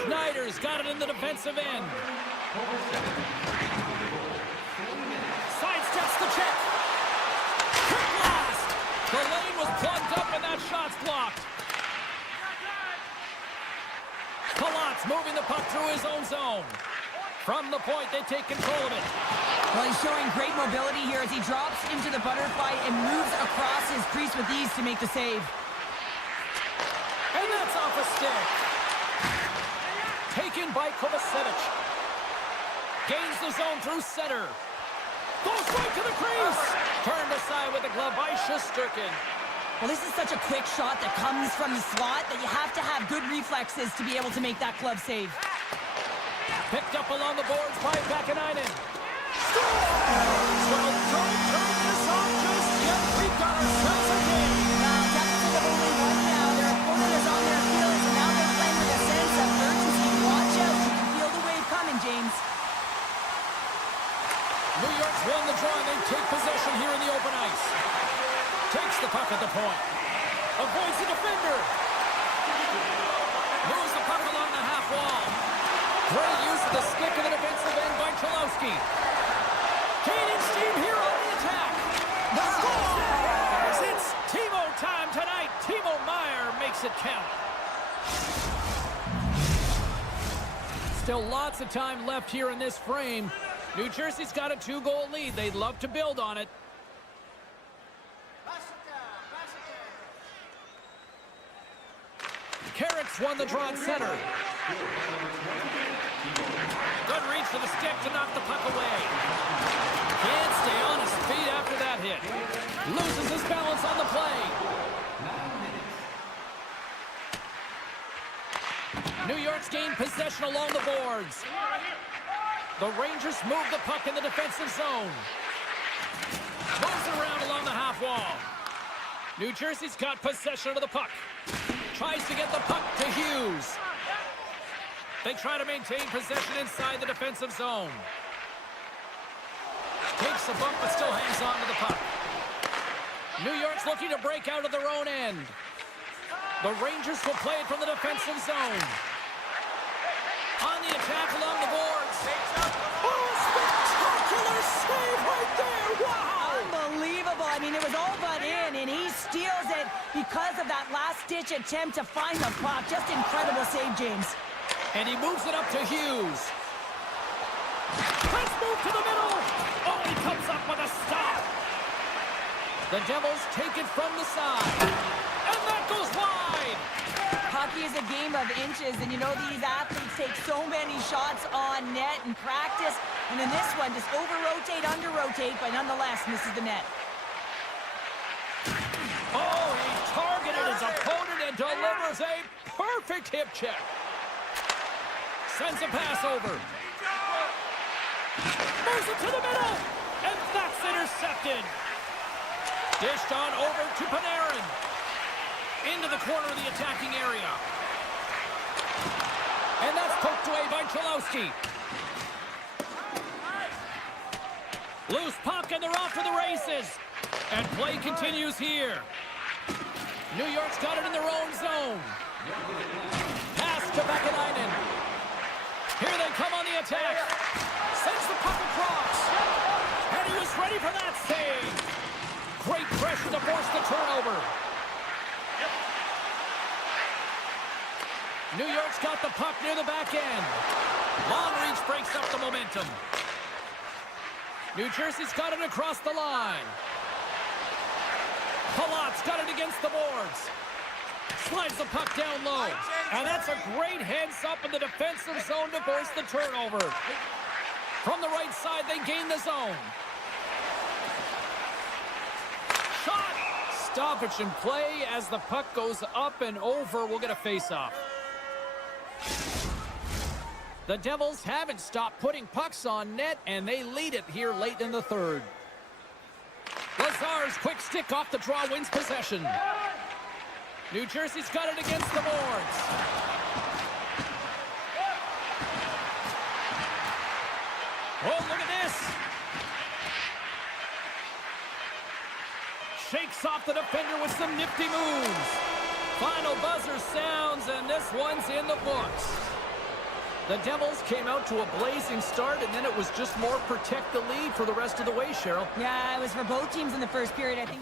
Schneider's got it in the defensive end. Sidesteps the check. Quick blast. The lane was plugged up and that shot's blocked. Palat's moving the puck through his own zone. From the point, they take control of it. Well, he's showing great mobility here as he drops into the butterfly and moves across his crease with ease to make the save. And that's off a stick. Taken by Kovacevic. Gains the zone through center. Goes right to the crease. Turned aside with a glove by Shesterkin. Well, this is such a quick shot that comes from the slot that you have to have good reflexes to be able to make that glove save. Picked up along the boards by Vakanainen. Scores! Well, don't turn this off just yet. We've got ourselves a game. Deficit of only 1 now. Their opponent is on their heels, and now they're playing with a sense of urgency. Watch out. You can feel the wave coming, James. New York's won the draw, and they take possession here in the open ice. Takes the puck at the point. Avoids the defender. Moves the puck along the half wall. Great use of the stick in the defensive end by Cholowski. Gaining steam here on the attack. The scores! It's Timo time tonight. Timo Meier makes it count. Still lots of time left here in this frame. New Jersey's got a 2-goal lead. They'd love to build on it. Carrots won the draw at center. Good reach to the stick to knock the puck away. Can't stay on his feet after that hit. Loses his balance on the play. New York's gained possession along the boards. The Rangers move the puck in the defensive zone. Moves it around along the half wall. New Jersey's got possession of the puck. Tries to get the puck to Hughes. They try to maintain possession inside the defensive zone. Takes a bump but still hangs on to the puck. New York's looking to break out of their own end. The Rangers will play it from the defensive zone. On the attack along the boards. Oh, spectacular save right there. Wow! Unbelievable. I mean, it was all but in, and he steals it because of that last-ditch attempt to find the puck. Just incredible save, James. And he moves it up to Hughes. Let's move to the middle. Oh, he comes up with a stop. The Devils take it from the side. And that goes wide. Hockey is a game of inches, and you know these athletes take so many shots on net in practice. And in this one, just over-rotate, under-rotate, but nonetheless misses the net. Oh, he targeted his opponent and delivers a perfect hip check. Sends a pass over. Moves it to the middle. And that's intercepted. Dished on over to Panarin. Into the corner of the attacking area. And that's poked away by Cholowski. Loose puck, and they're off to the races. And play continues here. New York's got it in their own zone. Pass to Vakanainen. Here they come on the attack. Sends the puck across. And he was ready for that save. Great pressure to force the turnover. New York's got the puck near the back end. Long reach breaks up the momentum. New Jersey's got it across the line. Palat's got it against the boards. Slides the puck down low. And that's a great heads-up in the defensive zone to force the turnover. From the right side, they gain the zone. Shot! Stoppage in play as the puck goes up and over. We'll get a face-off. The Devils haven't stopped putting pucks on net, and they lead it here late in the third. Lazar's quick stick off the draw wins possession. New Jersey's got it against the boards. Oh, look at this. Shakes off the defender with some nifty moves. Final buzzer sounds, and this one's in the books. The Devils came out to a blazing start, and then it was just more protect the lead for the rest of the way, Cheryl. Yeah, it was for both teams in the first period, I think.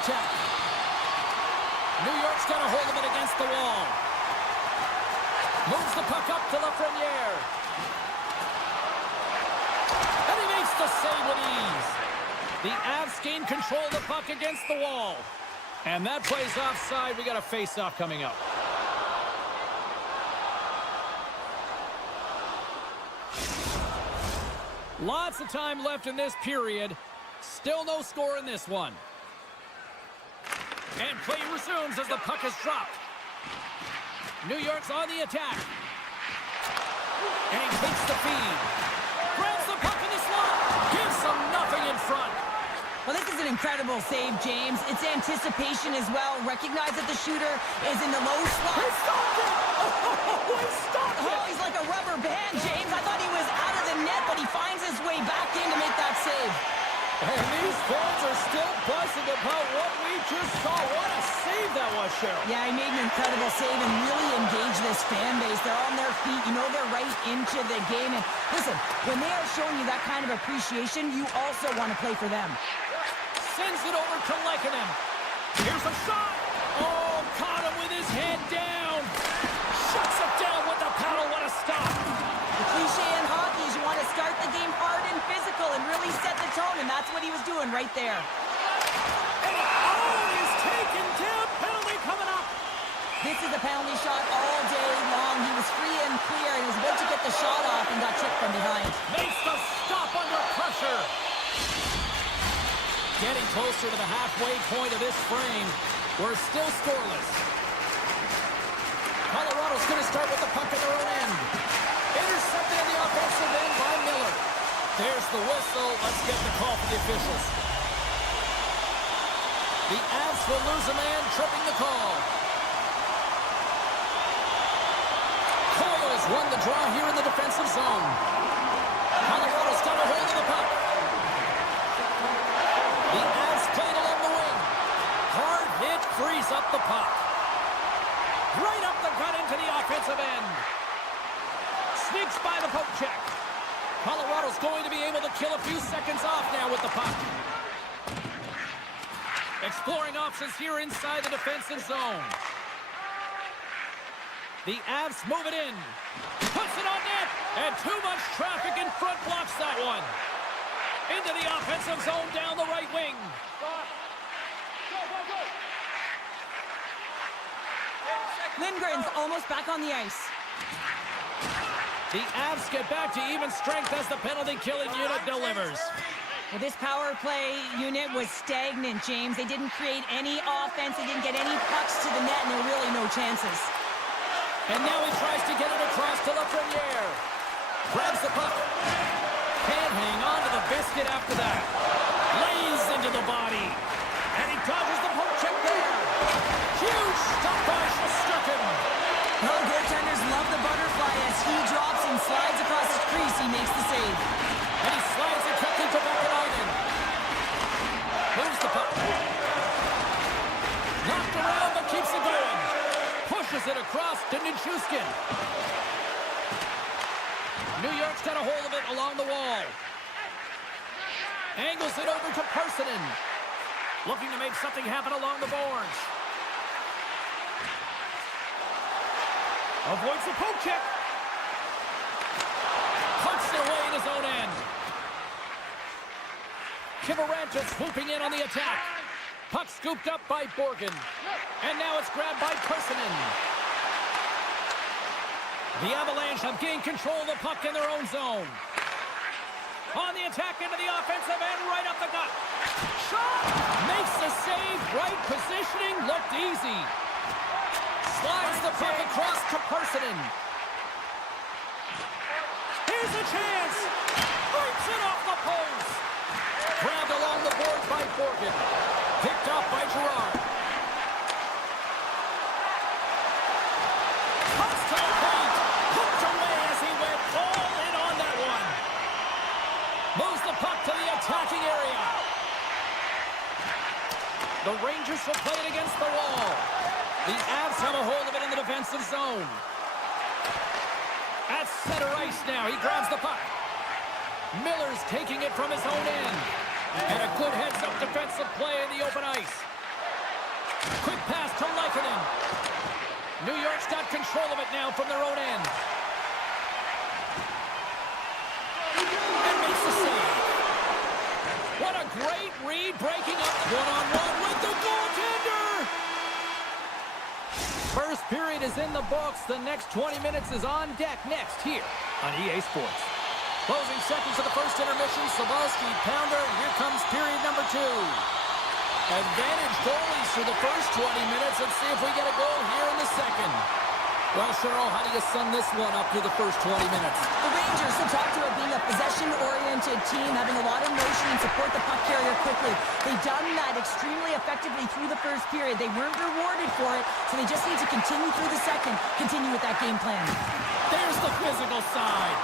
attack. New York's got a hold of it against the wall. Moves the puck up to Lafreniere. And he makes the save with ease. The Avs gain control of the puck against the wall. And that play's offside. We got a face-off coming up. Lots of time left in this period. Still no score in this one. And play resumes as the puck is dropped. New York's on the attack. And he takes the feed. Grabs the puck in the slot. Gives them nothing in front. Well, this is an incredible save, James. It's anticipation as well. Recognize that the shooter is in the low slot. He stopped it! Oh, he stopped it! Oh, he's like a rubber band, James. I thought he was out of the net, but he finds his way back in to make that save. And these fans are still buzzing about what we just saw. What a save that was, Cheryl. Yeah, he made an incredible save and really engaged this fan base. They're on their feet. You know they're right into the game. And listen, when they are showing you that kind of appreciation, you also want to play for them. Sends it over to Lekanen. Here's a shot. Oh, caught him with his head down. Shuts it down with the paddle. What a stop. The cliche in hockey is you want to start the game hard and physical and really set the tone, and that's what he was doing right there. And he's taken down. Penalty coming up. This is a penalty shot all day long. He was free and clear and was about to get the shot off and got chipped from behind. Makes the stop under pressure. Getting closer to the halfway point of this frame. We're still scoreless. Colorado's going to start with the puck at their own end. Intercepted in the offensive end by Miller. There's the whistle. Let's get the call for the officials. The Avs will lose a man, tripping the call. Coyle's won the draw here in the defensive zone. Colorado's got a hold of the puck. The Avs played along the wing. Hard hit frees up the puck. Right up the gut into the offensive end. Sneaks by the poke check. Colorado's going to be able to kill a few seconds off now with the puck. Exploring options here inside the defensive zone. The Avs move it in. Puts it on net. And too much traffic in front blocks that one. Into the offensive zone down the right wing. Lindgren's almost back on the ice. The Avs get back to even strength as the penalty-killing unit delivers. Well, this power play unit was stagnant, James. They didn't create any offense. They didn't get any pucks to the net, and there were really no chances. And now he tries to get it across to Lafreniere. Grabs the puck. Can't hang on to the biscuit after that. Lays into the body. And he dodges the poke check there. Huge stop by Shesterkin. Well, goaltenders love the butterfly as he drops and slides across his crease. He makes the save. And he slides it quickly to Vakanainen. Moves the puck. Knocked around but keeps it going. Pushes it across to Nichushkin. New York's got a hold of it along the wall. Angles it over to Parsonen. Looking to make something happen along the boards. Avoids the poke check. Punts it away in his own end. Kivaranta swooping in on the attack. Puck scooped up by Borgen. And now it's grabbed by Parsonen. The Avalanche have gained control of the puck in their own zone. On the attack into the offensive end, right up the gut. Shot! Makes the save. Right positioning. Looked easy. Slides the puck across to Parsonen. Here's a chance. Breaks it off the post. Grabbed along the boards by Borgen. Picked up by Girard. Cuts to the paint. Hooked away as he went all in on that one. Moves the puck to the attacking area. The Rangers will play it against the wall. The Avs have a hold of it in the defensive zone. At center ice now, he grabs the puck. Miller's taking it from his own end. And a good heads-up defensive play in the open ice. Quick pass to Lykinen. New York's got control of it now from their own end. And makes the save. What a great read, breaking up one-on-one with the goaltender. First period is in the books. The next 20 minutes is on deck next here on EA Sports. Closing seconds of the first intermission. Slabowski, pounder. Here comes period number 2. Advantage goalies for the first 20 minutes. Let's see if we get a goal here in the second. Well, Cheryl, how do you sum this one up through the first 20 minutes? The Rangers have talked to it being a possession-oriented team, having a lot of motion and support the puck carrier quickly. They've done that extremely effectively through the first period. They weren't rewarded for it, so they just need to continue through the second, continue with that game plan. There's the physical side.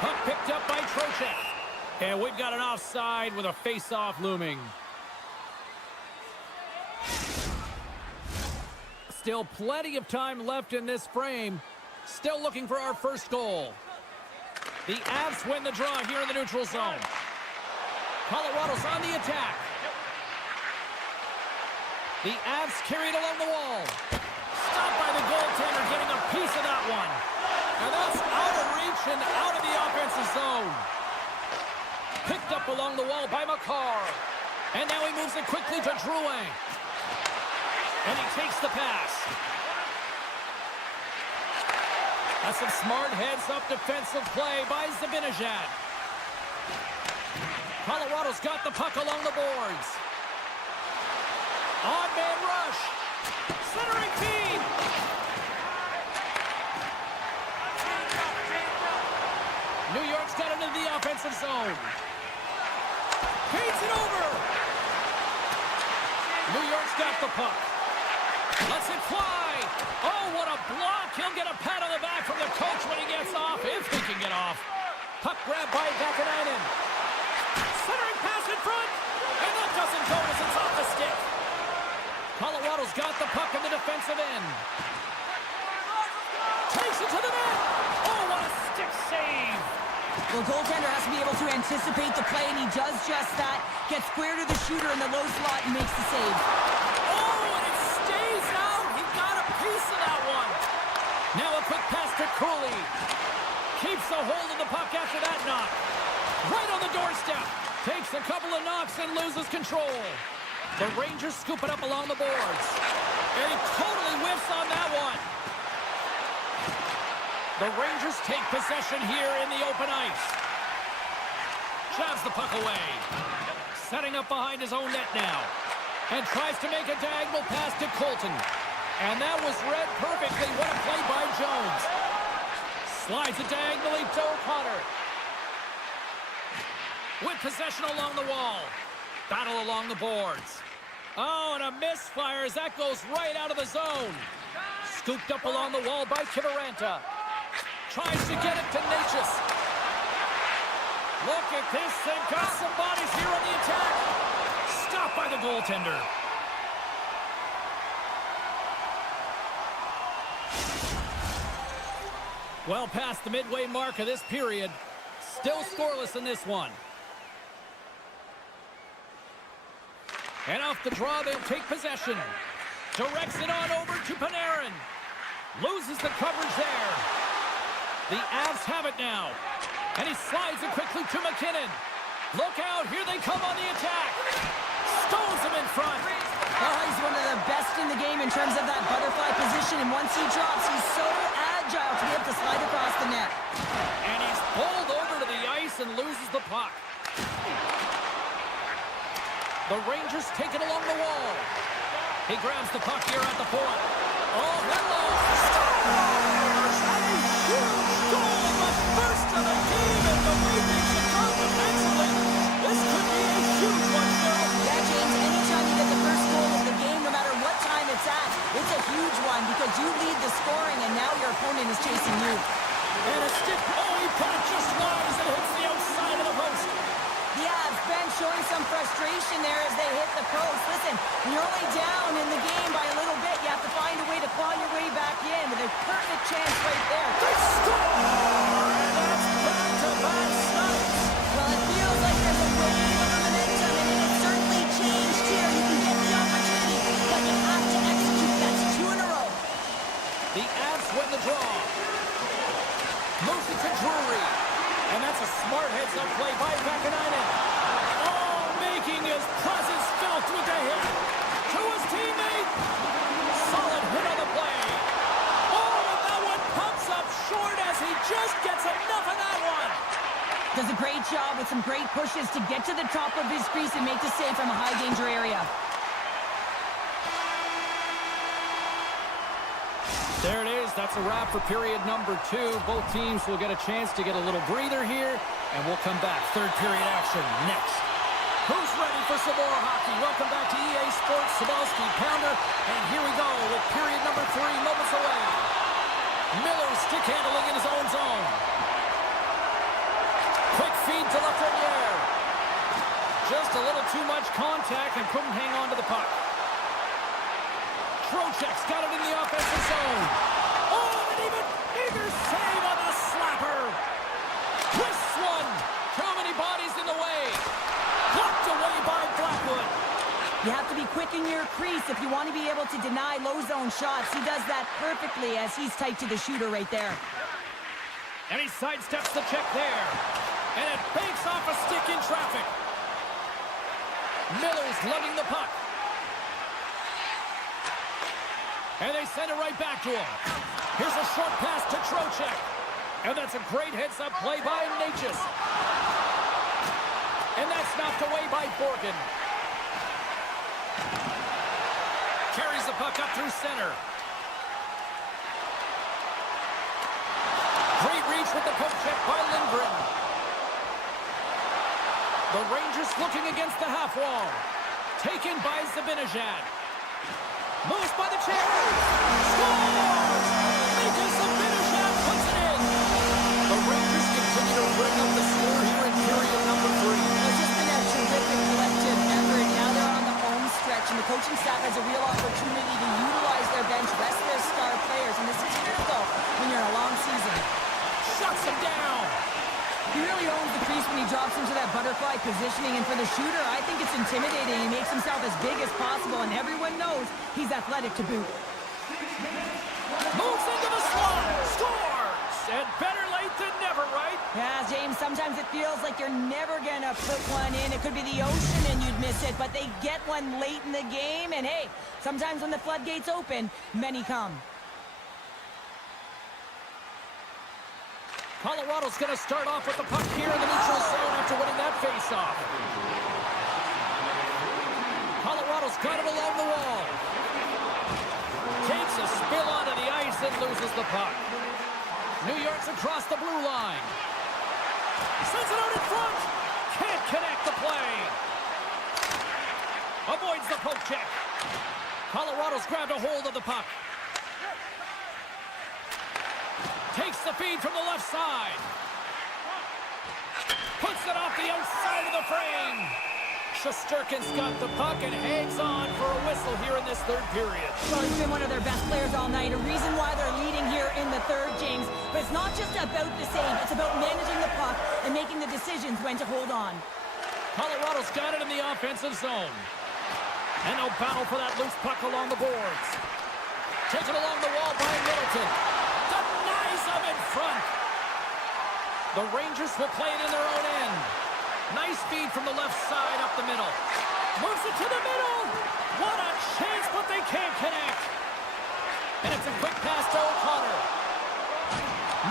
Puck picked up by Trocheck. And we've got an offside with a face-off looming. Still plenty of time left in this frame. Still looking for our first goal. The Avs win the draw here in the neutral zone. Colorado's on the attack. The Avs carried along the wall. Stopped by the goaltender, getting a piece of that one. And that's out of reach and out of the offensive zone. Picked up along the wall by Makar. And now he moves it quickly to Drouin. And he takes the pass. That's some smart heads-up defensive play by Zibanejad. Colorado's got the puck along the boards. Odd-man rush. Centering feed. New York's got it into the offensive zone. Feeds it over. New York's got the puck. Lets it fly. Oh, what a block. He'll get a pat on the back from the coach when he gets off, if he can get off. Puck grab by Vakanainen. Centering pass in front. And that doesn't go as it's off the stick. Colorado's got the puck in the defensive end. Takes it to the net. Oh, what a stick save. The goaltender has to be able to anticipate the play, and he does just that. Gets square to the shooter in the low slot and makes the save. Oh, and it stays out. He got a piece of that one. Now a quick pass to Cooley. Keeps a hold of the puck after that knock. Right on the doorstep. Takes a couple of knocks and loses control. The Rangers scoop it up along the boards. And he totally whiffs on that one. The Rangers take possession here in the open ice. Shoves the puck away. Setting up behind his own net now. And tries to make a diagonal pass to Colton. And that was read perfectly. What a play by Jones. Slides it diagonally to O'Connor. With possession along the wall. Battle along the boards. Oh, and a misfire as that goes right out of the zone. Scooped up along the wall by Kiviranta. Tries to get it to Natchez. Look at this. They've got some bodies here on the attack. Stopped by the goaltender. Well past the midway mark of this period. Still scoreless in this one. And off the draw, they'll take possession. Directs it on over to Panarin. Loses the coverage there. The Avs have it now. And he slides it quickly to McKinnon. Look out, here they come on the attack. Stones him in front. Oh, he's one of the best in the game in terms of that butterfly position. And once he drops, he's so agile to be able to slide across the net. And he's pulled over to the ice and loses the puck. The Rangers take it along the wall. He grabs the puck here at the point. Oh, hello. Stars and a huge goal. The first of the game, and the Rangers have gone defensively. This could be a huge one, Phil. Yeah, James, anytime you get the first goal of the game, no matter what time it's at, it's a huge one because you lead the scoring and now your opponent is chasing you. And a stick. Oh, he put it just wide as it hits the outside of the post. Yeah, Ben showing some frustration there as they hit the post. Listen, when you're only down in the game by a little bit, you have to find a way to claw your way back in with a perfect chance right there. They score! And that's back-to-back snipes. Well, it feels like there's a wave of momentum, and it has certainly changed here. You can get the opportunity, but you have to the draw. Moves it to Drury. And that's a smart heads-up play by Vakanainen. Oh, making his presence felt with the hit. To his teammate. Solid hit on the play. Oh, and that one pumps up short as he just gets enough of that one. Does a great job with some great pushes to get to the top of his crease and make the save from a high-danger area. There it is. That's a wrap for period number 2. Both teams will get a chance to get a little breather here, and we'll come back. Third period action next. Who's ready for some more hockey? Welcome back to EA Sports Sabalski Pounder, and here we go with period number 3 moments away. Miller stick handling in his own zone. Quick feed to Lafreniere. Just a little too much contact and couldn't hang on to the puck. Trocheck's got it in the offensive zone. Oh, an even bigger save on the slapper. Twists one. Too many bodies in the way. Blocked away by Blackwood. You have to be quick in your crease if you want to be able to deny low zone shots. He does that perfectly as he's tight to the shooter right there. And he sidesteps the check there. And it banks off a stick in traffic. Miller's lugging the puck. And they send it right back to him. Here's a short pass to Trocheck. And that's a great heads-up play by Natchez. And that's knocked away by Borgen. Carries the puck up through center. Great reach with the poke check by Lindgren. The Rangers looking against the half wall. Taken by Zibanejad. Moves by the chair. Scores! Majkel Zibanejad puts it in. The Rangers continue to bring up the score here in period number 3. It's just been a terrific collective effort. Now they're on the home stretch, and the coaching staff has a real opportunity to utilize their bench, rest their star players, and this is critical when you're in a long season. Shuts him down. He really owns the crease when he drops into that butterfly positioning, and for the shooter, I think it's intimidating. He makes himself as big as possible, and everyone knows he's athletic to boot. Moves into the slot. Scores! And better late than never, right? Yeah, James, sometimes it feels like you're never going to put one in. It could be the ocean and you'd miss it, but they get one late in the game, and hey, sometimes when the floodgates open, many come. Colorado's going to start off with the puck here in the neutral zone after winning that faceoff. Colorado's got it along the wall. Takes a spill onto the ice and loses the puck. New York's across the blue line. Sends it out in front. Can't connect the play. Avoids the poke check. Colorado's grabbed a hold of the puck. Takes the feed from the left side. Puts it off the outside of the frame. Shesterkin's got the puck and hangs on for a whistle here in this third period. Well, he's been one of their best players all night. A reason why they're leading here in the third, James. But it's not just about the save. It's about managing the puck and making the decisions when to hold on. Colorado's got it in the offensive zone. And they'll battle for that loose puck along the boards. Taken along the wall by Middleton. Denies him in front. The Rangers will play it in their own end. Nice feed from the left side up the middle. Moves it to the middle. What a chance, but they can't connect. And it's a quick pass to O'Connor.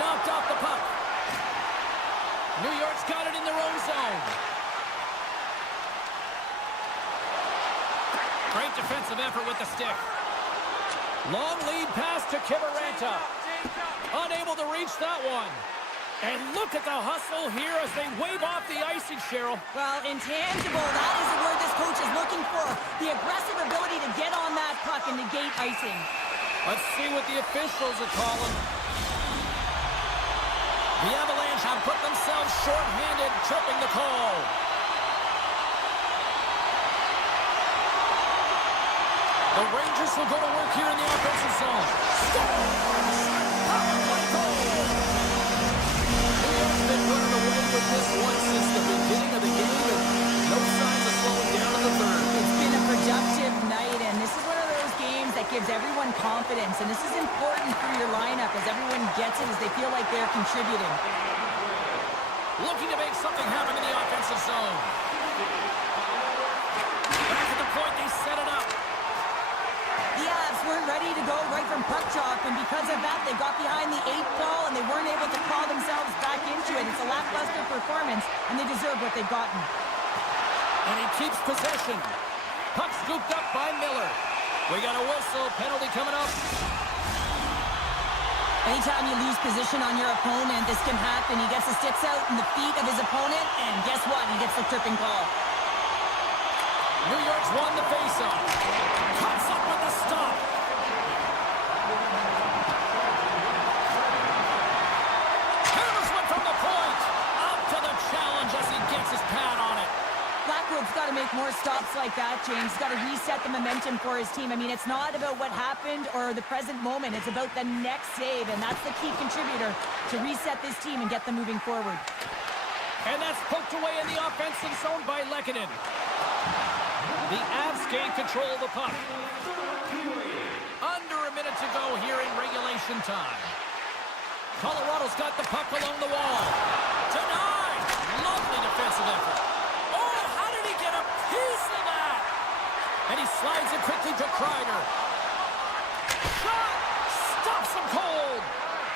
Knocked off the puck. New York's got it in their own zone. Great defensive effort with the stick. Long lead pass to Kiviranta. Unable to reach that one. And look at the hustle here as they wave off the icing, Cheryl. Well, intangible, that is the word this coach is looking for. The aggressive ability to get on that puck and negate icing. Let's see what the officials are calling. The Avalanche have put themselves short-handed, tripping the call. The Rangers will go to work here in the offensive zone. Scores! Power play goal! New York's been running away with this one since the beginning of the game, and no signs of slowing down in the third. It's been a productive night, and this is one of those games that gives everyone confidence, and this is important for your lineup as everyone gets it, as they feel like they're contributing. Looking to make something happen in the offensive zone. Back at the point, they set it up. The Avs weren't ready to go right from puck drop, and because of that, they got behind the 8 ball, and they weren't able to call themselves back into it. It's a lackluster performance, and they deserve what they've gotten. And he keeps possession. Puck scooped up by Miller. We got a whistle. Penalty coming up. Anytime you lose position on your opponent, this can happen. He gets the sticks out in the feet of his opponent, and guess what? He gets the tripping call. New York's won the faceoff. Cuts up with the stop. Hammers one from the point. Up to the challenge as he gets his pad on it. Blackwood's got to make more stops like that, James. He's got to reset the momentum for his team. I mean, it's not about what happened or the present moment. It's about the next save, and that's the key contributor to reset this team and get them moving forward. And that's poked away in the offensive zone by Lehkonen. The Avs gain control of the puck. Under a minute to go here in regulation time. Colorado's got the puck along the wall. Denied! Lovely defensive effort. Oh, how did he get a piece of that? And he slides it quickly to Kreider. Shot! Stops him cold.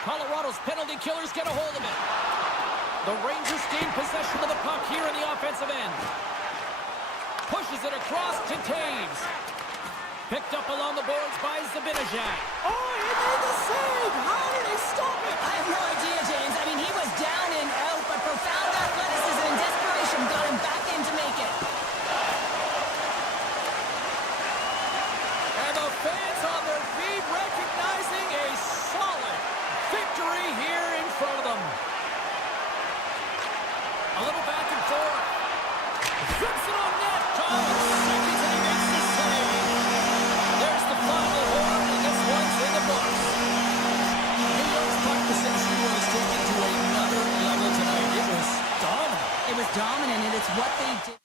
Colorado's penalty killers get a hold of it. The Rangers gain possession of the puck here in the offensive end. Pushes it across to Taves. Picked up along the boards by Zibanejad. Oh, he made the save! How did he stop it? I have no idea, James. I mean, he was down and out, but profound athleticism and desperation got him back in to make it. And the fans on their feet recognizing a solid victory here in front of them. A little back and forth. Flips it on net. Seconds and he makes the save. There's the final horn, and this one's in the books. New York's puck possession was taken to another level tonight. It was dominant. It was dominant, and it's what they did.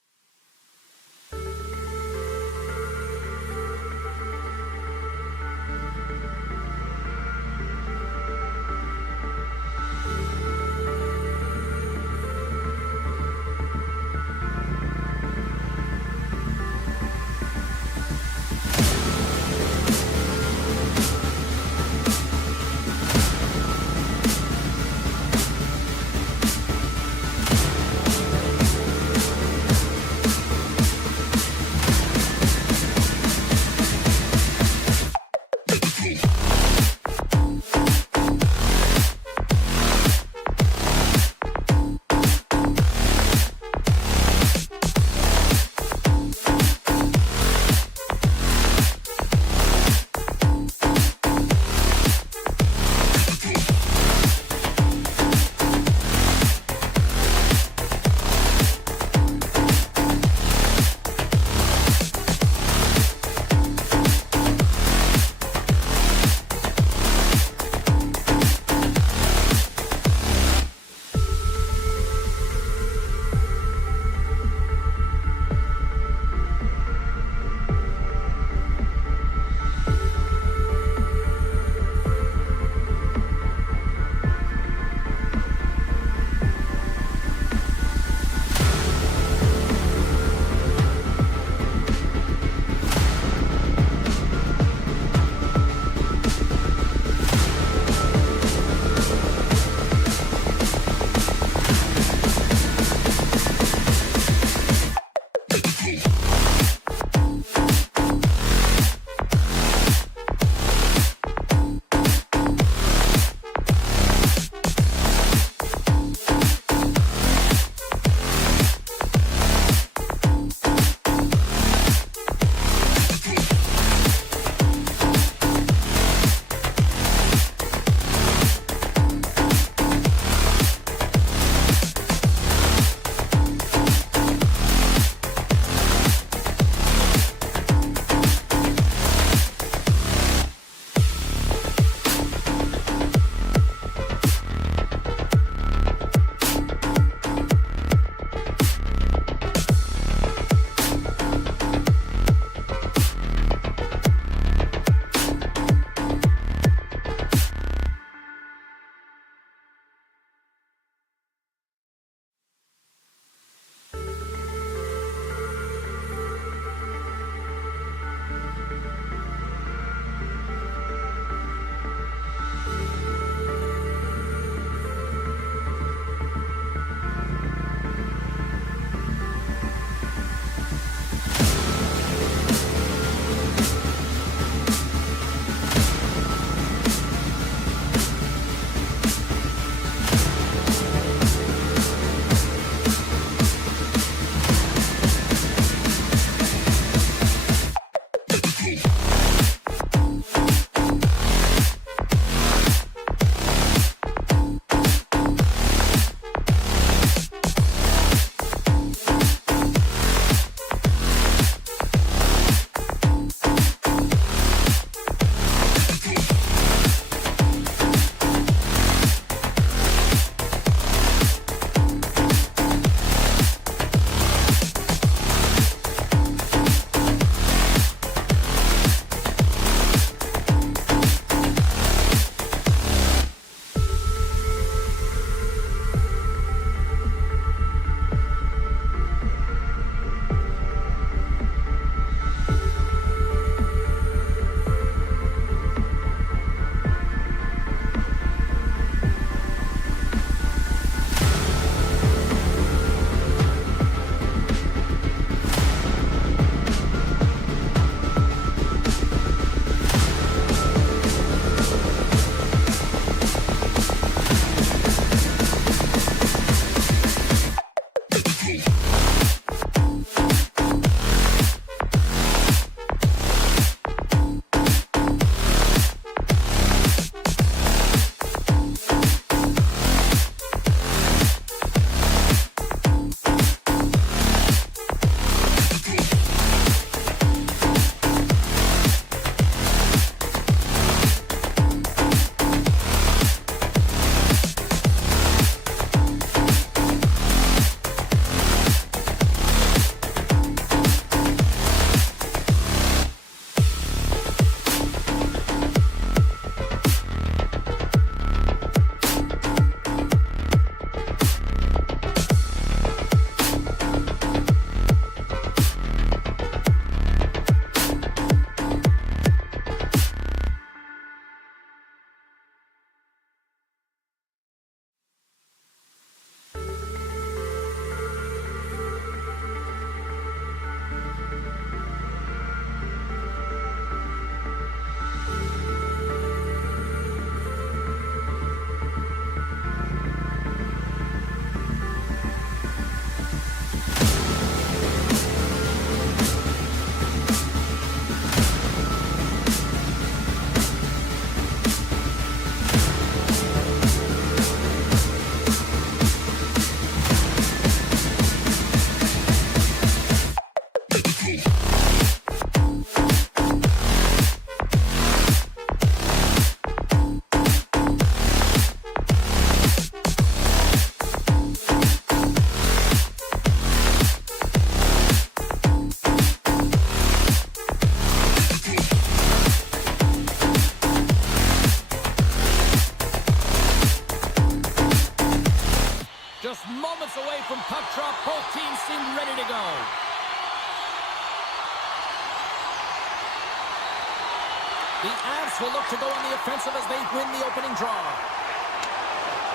The Avs will look to go on the offensive as they win the opening draw.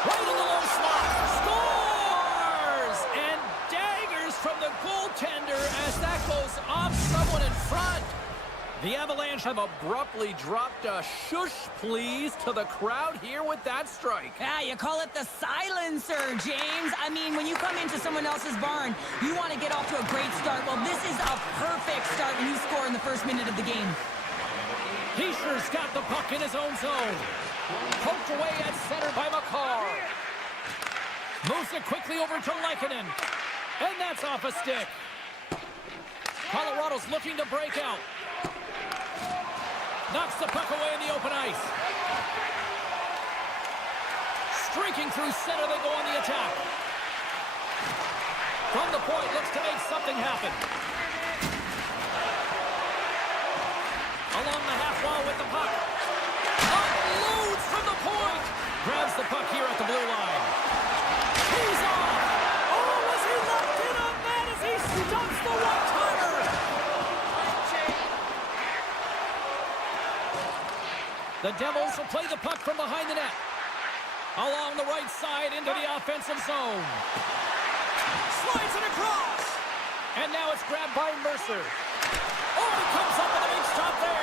Right in the low slot. Scores! And daggers from the goaltender as that goes off someone in front. The Avalanche have abruptly dropped a shush please to the crowd here with that strike. Yeah, you call it the silencer, James. I mean, when you come into someone else's barn, you want to get off to a great start. Well, this is a perfect start when you score in the first minute of the game. Heischer's got the puck in his own zone. Poked away at center by Majkel. Moves it quickly over to Lehkonen. And that's off a stick. Colorado's looking to break out. Knocks the puck away in the open ice. Streaking through center, they go on the attack. From the point, looks to make something happen. Along the half wall with the puck. Unloads from the point. Grabs the puck here at the blue line. He's off. Oh, was he locked in on that as he stops the one-timer? The Devils will play the puck from behind the net. Along the right side into the offensive zone. Slides it across. And now it's grabbed by Mercer. Oh, he comes up with a big stop there.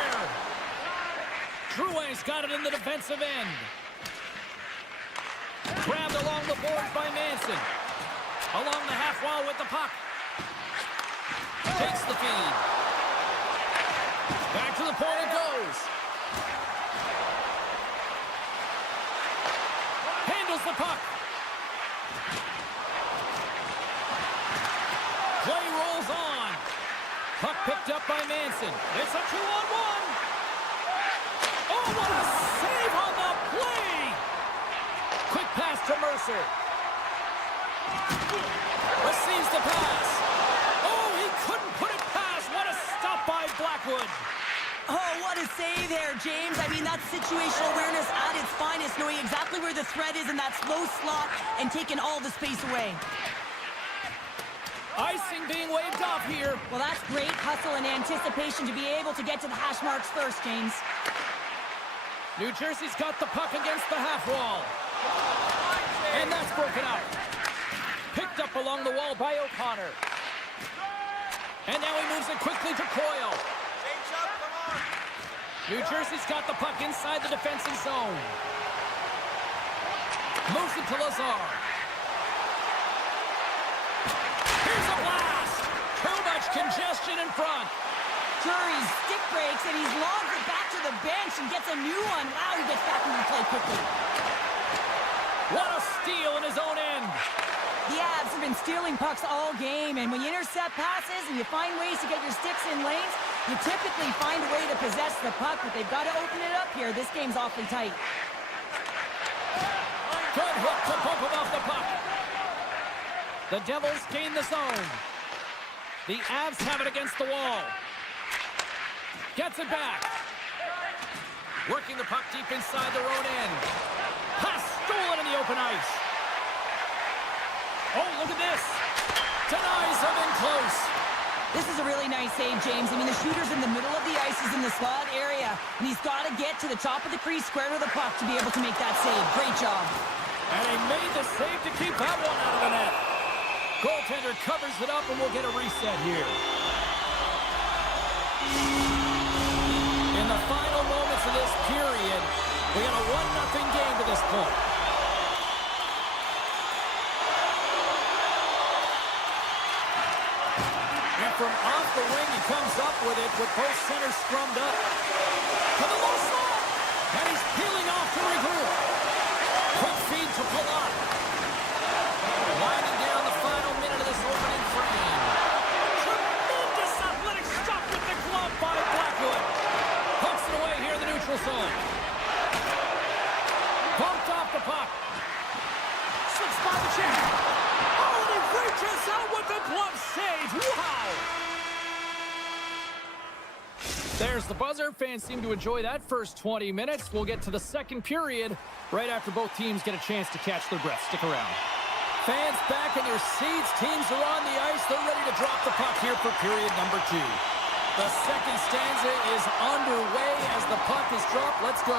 Drouin's got it in the defensive end. Grabbed along the boards by Manson. Along the half wall with the puck. Takes the feed. Back to the point it goes. Handles the puck. Play rolls on. Puck picked up by Manson. It's a 2-on-1. Oh, what a save on the play! Quick pass to Mercer. Receives the pass. Oh, he couldn't put it past. What a stop by Blackwood. Oh, what a save there, James. I mean, that's situational awareness at its finest, knowing exactly where the threat is in that slow slot and taking all the space away. Icing being waved off here. Well, that's great hustle and anticipation to be able to get to the hash marks first, James. New Jersey's got the puck against the half wall. And that's broken out. Picked up along the wall by O'Connor. And now he moves it quickly to Coyle. New Jersey's got the puck inside the defensive zone. Moves it to Lazar. Here's a blast. Too much congestion in front. Drury's stick breaks, and he's logged it back to the bench and gets a new one. Wow, he gets back into the play quickly. What a steal in his own end. The Avs have been stealing pucks all game, and when you intercept passes and you find ways to get your sticks in lanes, you typically find a way to possess the puck, but they've got to open it up here. This game's awfully tight. Good hook to bump him off the puck. The Devils gain the zone. The Avs have it against the wall. Gets it back. Working the puck deep inside their own end. Pass stolen in the open ice. Oh, look at this. Denies him in close. This is a really nice save, James. I mean, the shooter's in the middle of the ice. He's in the slot area, and he's got to get to the top of the crease square to the puck to be able to make that save. Great job. And he made the save to keep that one out of the net. Goaltender covers it up, and we'll get a reset here. In the final moments of this period, we got a 1-0 game to this point. And from off the wing, he comes up with it with both centers scrummed up. To the low slot, and he's peeling off to regroup. Quick feed to Palat. Winding down the final minute of this opening frame. Tremendous athletic stop with the glove by Blackwood. Pumps it away here in the neutral zone. Bumped off the puck. Slips by the check. Oh, and he reaches out with the glove save. Wow! There's the buzzer. Fans seem to enjoy that first 20 minutes. We'll get to the second period right after both teams get a chance to catch their breath. Stick around. Fans back in their seats. Teams are on the ice. They're ready to drop the puck here for period number 2. The second stanza is underway as the puck is dropped. Let's go.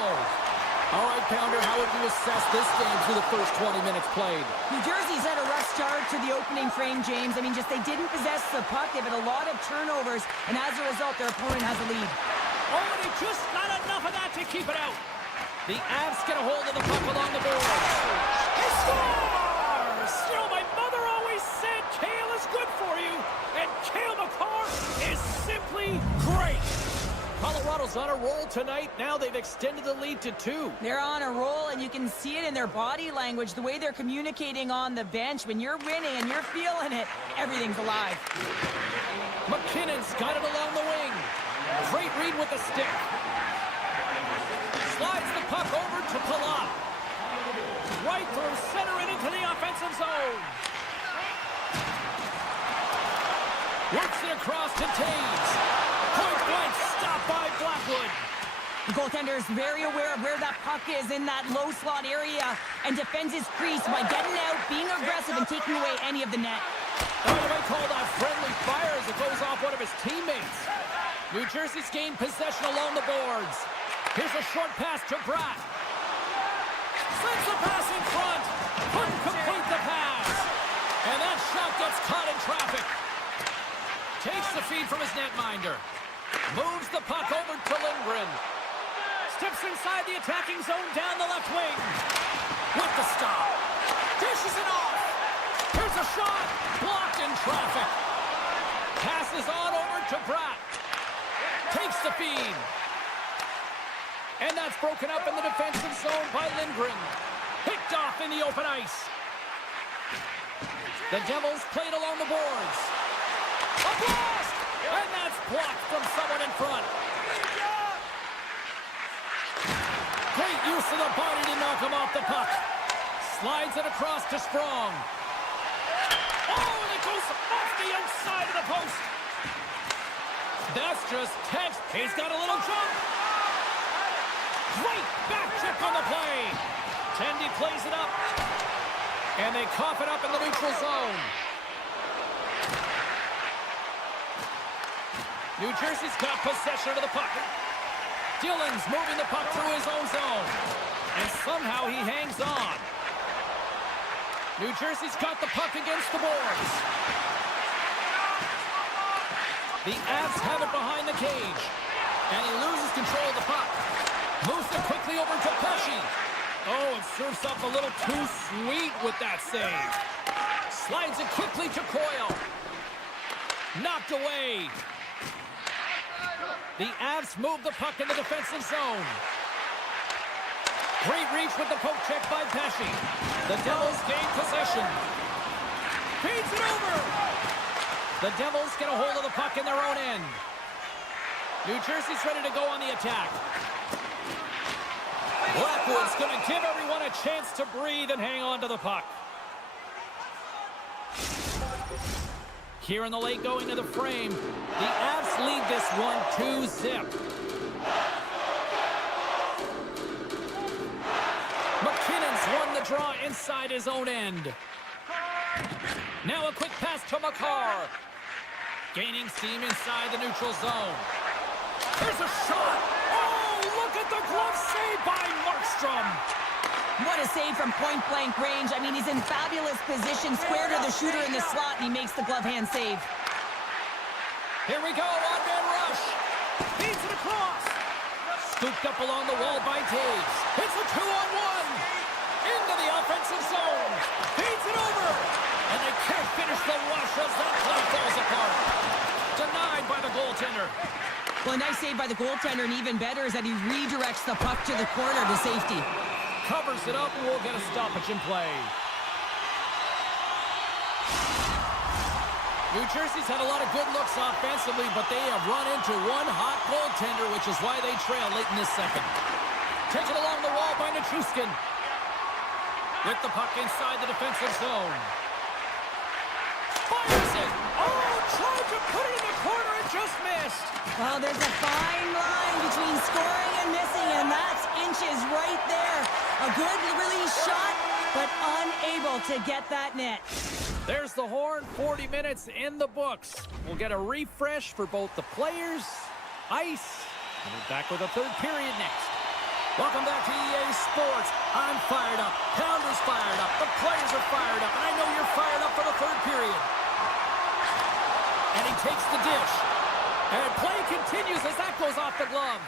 All right, Pounder, how would you assess this game through the first 20 minutes played? New Jersey's had a rough start to the opening frame, James. I mean, just they didn't possess the puck. They've had a lot of turnovers, and as a result, their opponent has a lead. Oh, and he just got enough of that to keep it out. The Avs get a hold of the puck along the boards. He scores! You know, my mother always said kale is good for you, and Cale Makar is simply great. Colorado's on a roll tonight. Now they've extended the lead to 2. They're on a roll, and you can see it in their body language, the way they're communicating on the bench. When you're winning and you're feeling it, everything's alive. McKinnon's got it along the wing. Great read with the stick. Slides the puck over to Palat. Right through center and into the offensive zone. Works it across to Taves. Point blank, stopped by Blackwood. The goaltender is very aware of where that puck is in that low slot area and defends his crease by getting out, being aggressive, and taking away any of the net. By the way, called a friendly fire as it goes off one of his teammates. New Jersey's gained possession along the boards. Here's a short pass to Bratt. Sends the pass in front. Couldn't complete the pass. And that shot gets caught in traffic. Takes the feed from his netminder. Moves the puck over to Lindgren. Steps inside the attacking zone down the left wing. With the stop. Dishes it off. Here's a shot. Blocked in traffic. Passes on over to Bratt. Takes the feed. And that's broken up in the defensive zone by Lindgren. Picked off in the open ice. The Devils played along the boards. A blast! And that's blocked from someone in front. Great use of the body to knock him off the puck. Slides it across to Sprong. Oh, and it goes off the outside of the post. That's just text. He's got a little jump. Great back check on the play. Tendy plays it up. And they cough it up in the neutral zone. New Jersey's got possession of the puck. Dillon's moving the puck through his own zone. And somehow he hangs on. New Jersey's got the puck against the boards. The Avs have it behind the cage. And he loses control of the puck. Moves it quickly over to Pesci. Oh, it serves up a little too sweet with that save. Slides it quickly to Coyle. Knocked away. The Avs move the puck in the defensive zone. Great reach with the poke check by Pesci. The Devils gain possession. Feeds it over. The Devils get a hold of the puck in their own end. New Jersey's ready to go on the attack. Blackwood's going to give everyone a chance to breathe and hang on to the puck. Here in the late going to the frame, the Avs lead this one 2-0. McKinnon's won the draw inside his own end. Now a quick pass to Makar. Gaining steam inside the neutral zone. There's a shot. Oh, look at the glove save by Markstrom. What a save from point-blank range. I mean, he's in fabulous position, square to the shooter in the slot, and he makes the glove hand save. Here we go, one-man rush. Feeds it across. Scooped up along the wall by Taves. It's a 2-on-1. Into the offensive zone. Feeds it over. And they can't finish the rush as that play falls apart. Denied by the goaltender. Well, a nice save by the goaltender, and even better is that he redirects the puck to the corner to safety. Covers it up, and we'll get a stoppage in play. New Jersey's had a lot of good looks offensively, but they have run into one hot goaltender, which is why they trail late in this second. Taken along the wall by Nichushkin. With the puck inside the defensive zone. Fires it! Oh, tried to put it in the corner and just missed. Well, there's a fine line between scoring and missing, and that's inches right there. A good release shot, but unable to get that net. There's the horn, 40 minutes in the books. We'll get a refresh for both the players, ice, And we're back with a third period next. Welcome back to EA Sports. I'm fired up. Pounder's fired up. The players are fired up. And I know you're fired up for the third period. And he takes the dish. And play continues as that goes off the glove.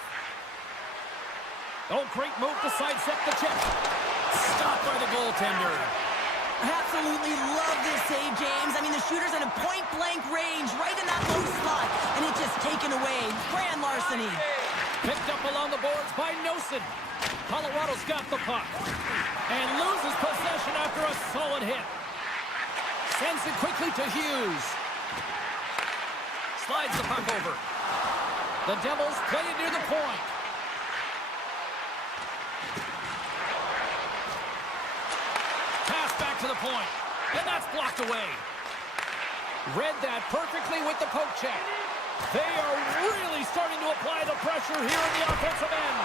Oh, great move to sidestep the chip. Stopped by the goaltender. Absolutely love this save, James. I mean, the shooter's in a point-blank range, right in that low slot, and it's just taken away. Grand larceny. Picked up along the boards by Nosen. Colorado's got the puck. And loses possession after a solid hit. Sends it quickly to Hughes. Slides the puck over. The Devils play it near the point. Pass back to the point. And that's blocked away. Read that perfectly with the poke check. They are really starting to apply the pressure here in the offensive end.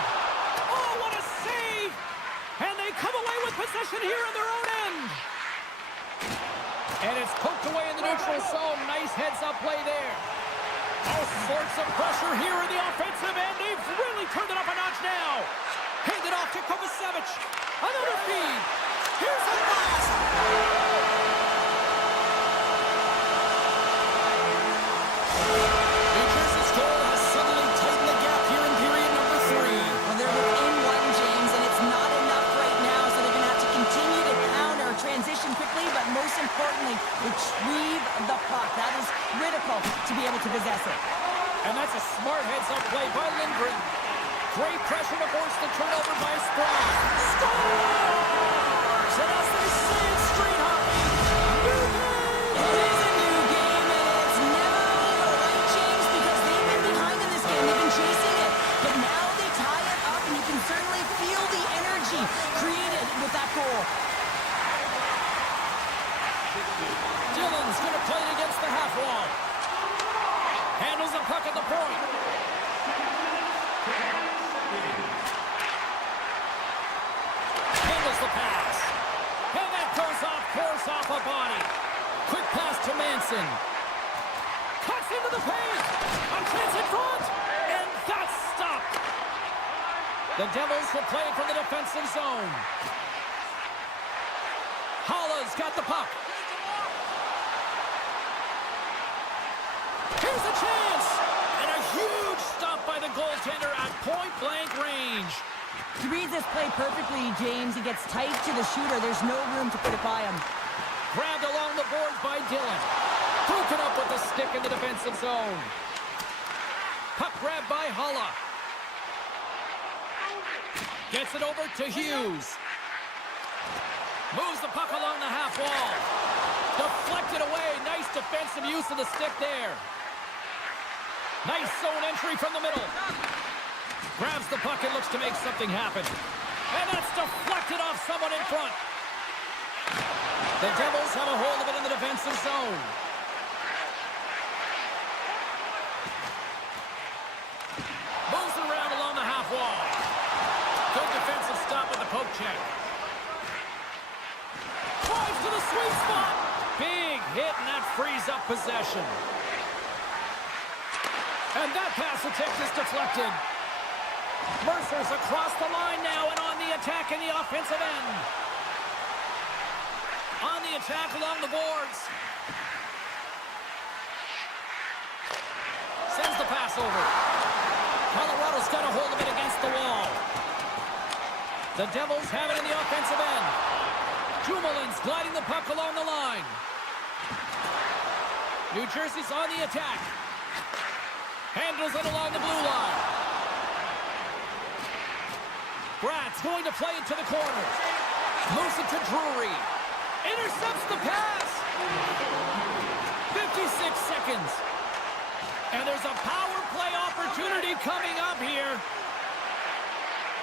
Oh, what a save! And they come away with possession here in their own end. And it's poked away in the neutral zone. Nice heads-up play there. All sorts of pressure here in the offensive end. They've really turned it up a notch now. Handed off to Kovacevic. Another feed. Here's a blast. New Jersey's goal has suddenly tightened the gap here in period number 3. Well, they're within one, James, and it's not enough right now, so they're going to have to continue to counter, transition quickly, but most importantly, retrieve the puck. That is critical to be able to possess it. And that's a smart heads-up play by Lindgren. Great pressure to force the turnover by Sprague. Scores! And as they say in street hockey, new game! It is a new game, and it's never over, right, James? Because they've been behind in this game. They've been chasing it. But now they tie it up, and you can certainly feel the energy created with that goal. Dillon's going to play it against the half wall. Handles the puck at the point. Handles the pass. And that goes off course off a body. Quick pass to Manson. Cuts into the paint. A chance in front. And that's stopped. The Devils will play it from the defensive zone. Holla's got the puck. Here's a chance! And a huge stop by the goaltender at point-blank range. He reads this play perfectly, James. He gets tight to the shooter. There's no room to put it by him. Grabbed along the boards by Dillon. Broken up with the stick in the defensive zone. Puck grabbed by Holla. Gets it over to Hughes. Moves the puck along the half wall. Deflected away. Nice defensive use of the stick there. Nice zone entry from the middle. Grabs the puck and looks to make something happen. And that's deflected off someone in front. The Devils have a hold of it in the defensive zone. Moves around along the half wall. Good defensive stop with the poke check. Drives to the sweet spot. Big hit, and that frees up possession. And that pass attempt is deflected. Mercer's across the line now and on the attack in the offensive end. On the attack along the boards. Sends the pass over. Colorado's got a hold of it against the wall. The Devils have it in the offensive end. Dumoulin's gliding the puck along the line. New Jersey's on the attack. Handles it along the blue line. Bratt's going to play it to the corner. Moves it to Drury. Intercepts the pass. 56 seconds. And there's a power play opportunity coming up here.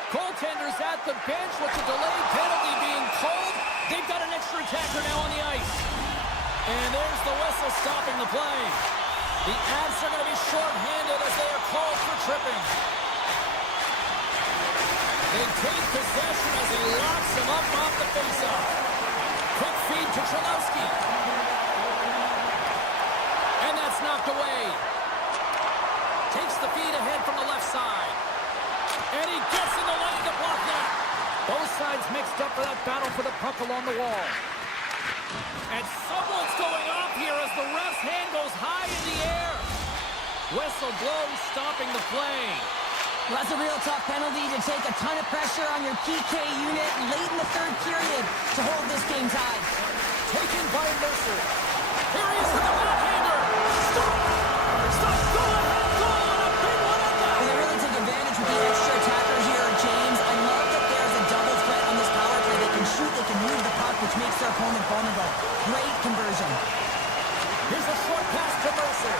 Goaltender's at the bench with the delayed penalty being called. They've got an extra attacker now on the ice. And there's the whistle stopping the play. The Avs are going to be short-handed as they are called for tripping. They take possession as he locks him up off the faceoff. Quick feed to Cholowski. And that's knocked away. Takes the feed ahead from the left side. And he gets in the lane to block that. Both sides mixed up for that battle for the puck along the wall. And someone's going off here as the ref's hand goes high in the air. Whistle blows, stopping the play. Well, that's a real tough penalty to take a ton of pressure on your PK unit late in the third period to hold this game tied. Taken by Mercer. Here he is with the backhander. Stop! Stop! Go ahead! Goal! And a big one on that! Well, they really took advantage with the extra attacker here, James. I love that there's a double threat on this power play. They can shoot, they can move the puck, which makes their opponent vulnerable. Great conversion. Here's a short pass to Mercer.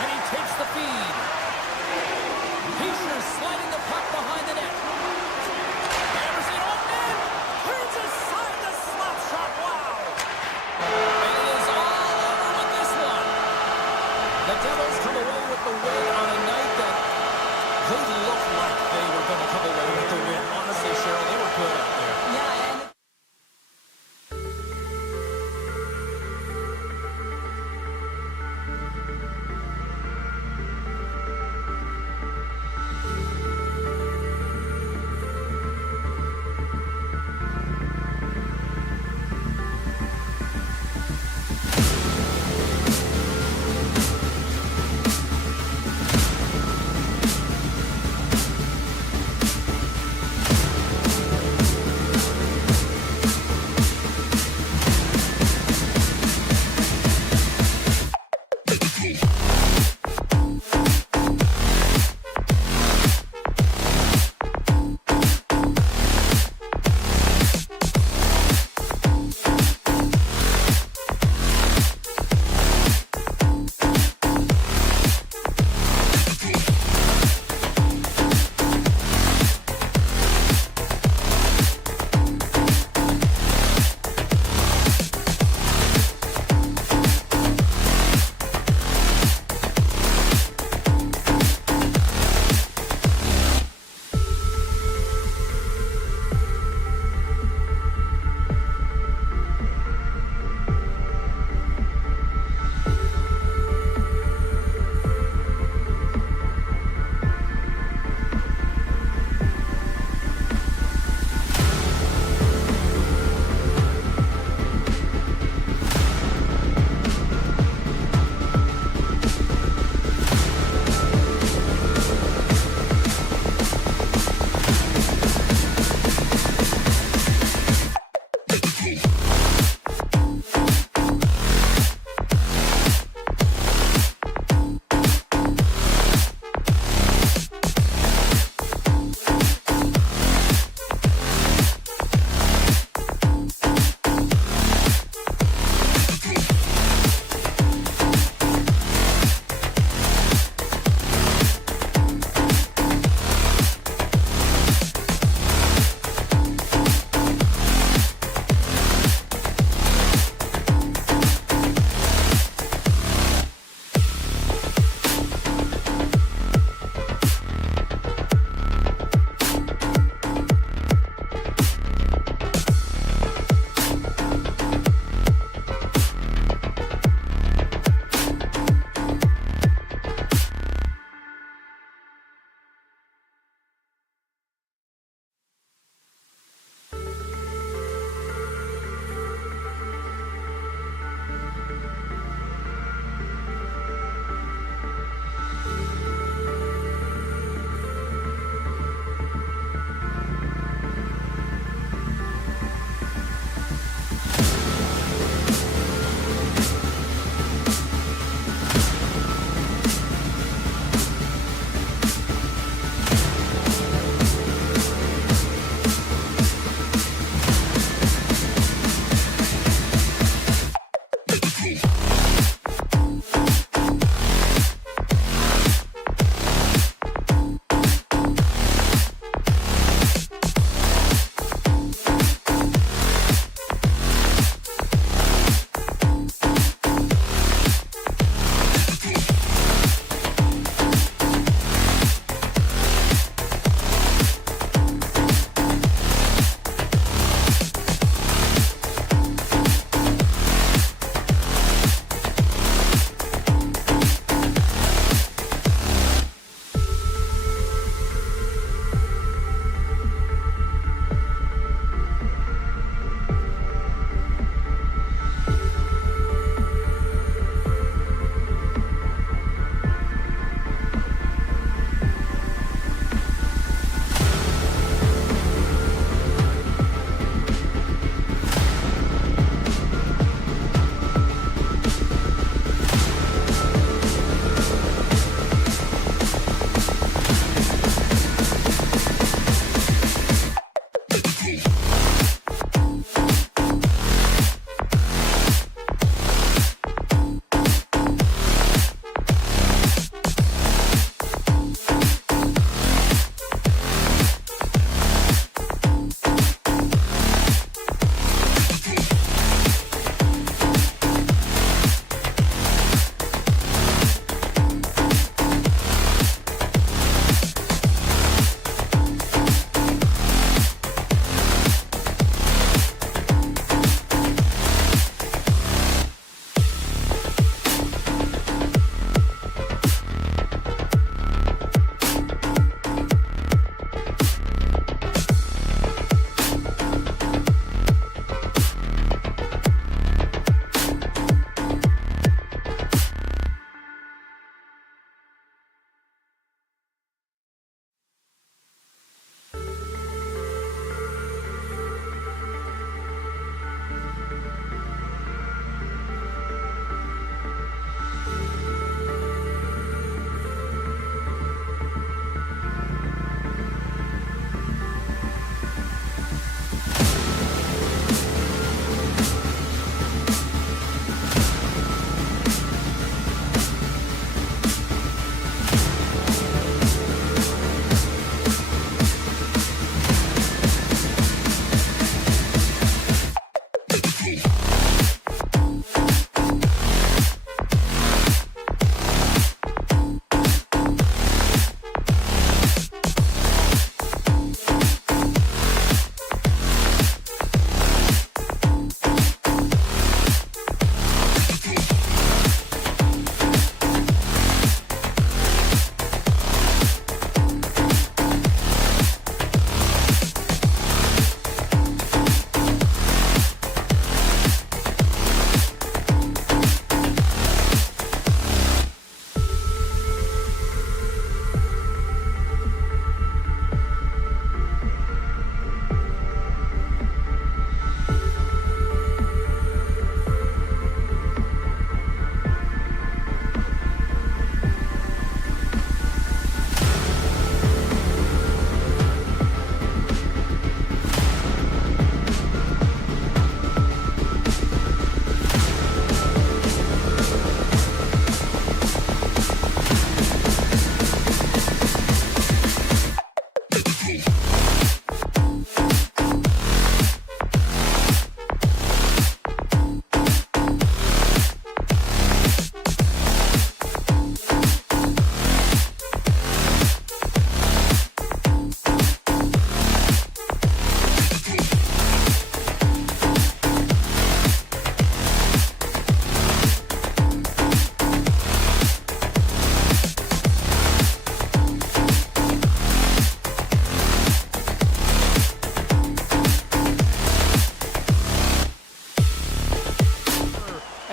And he takes the feed. Heischer sliding the puck behind the net. Hammers it on net. Turns aside the slap shot. Wow. And it is all over with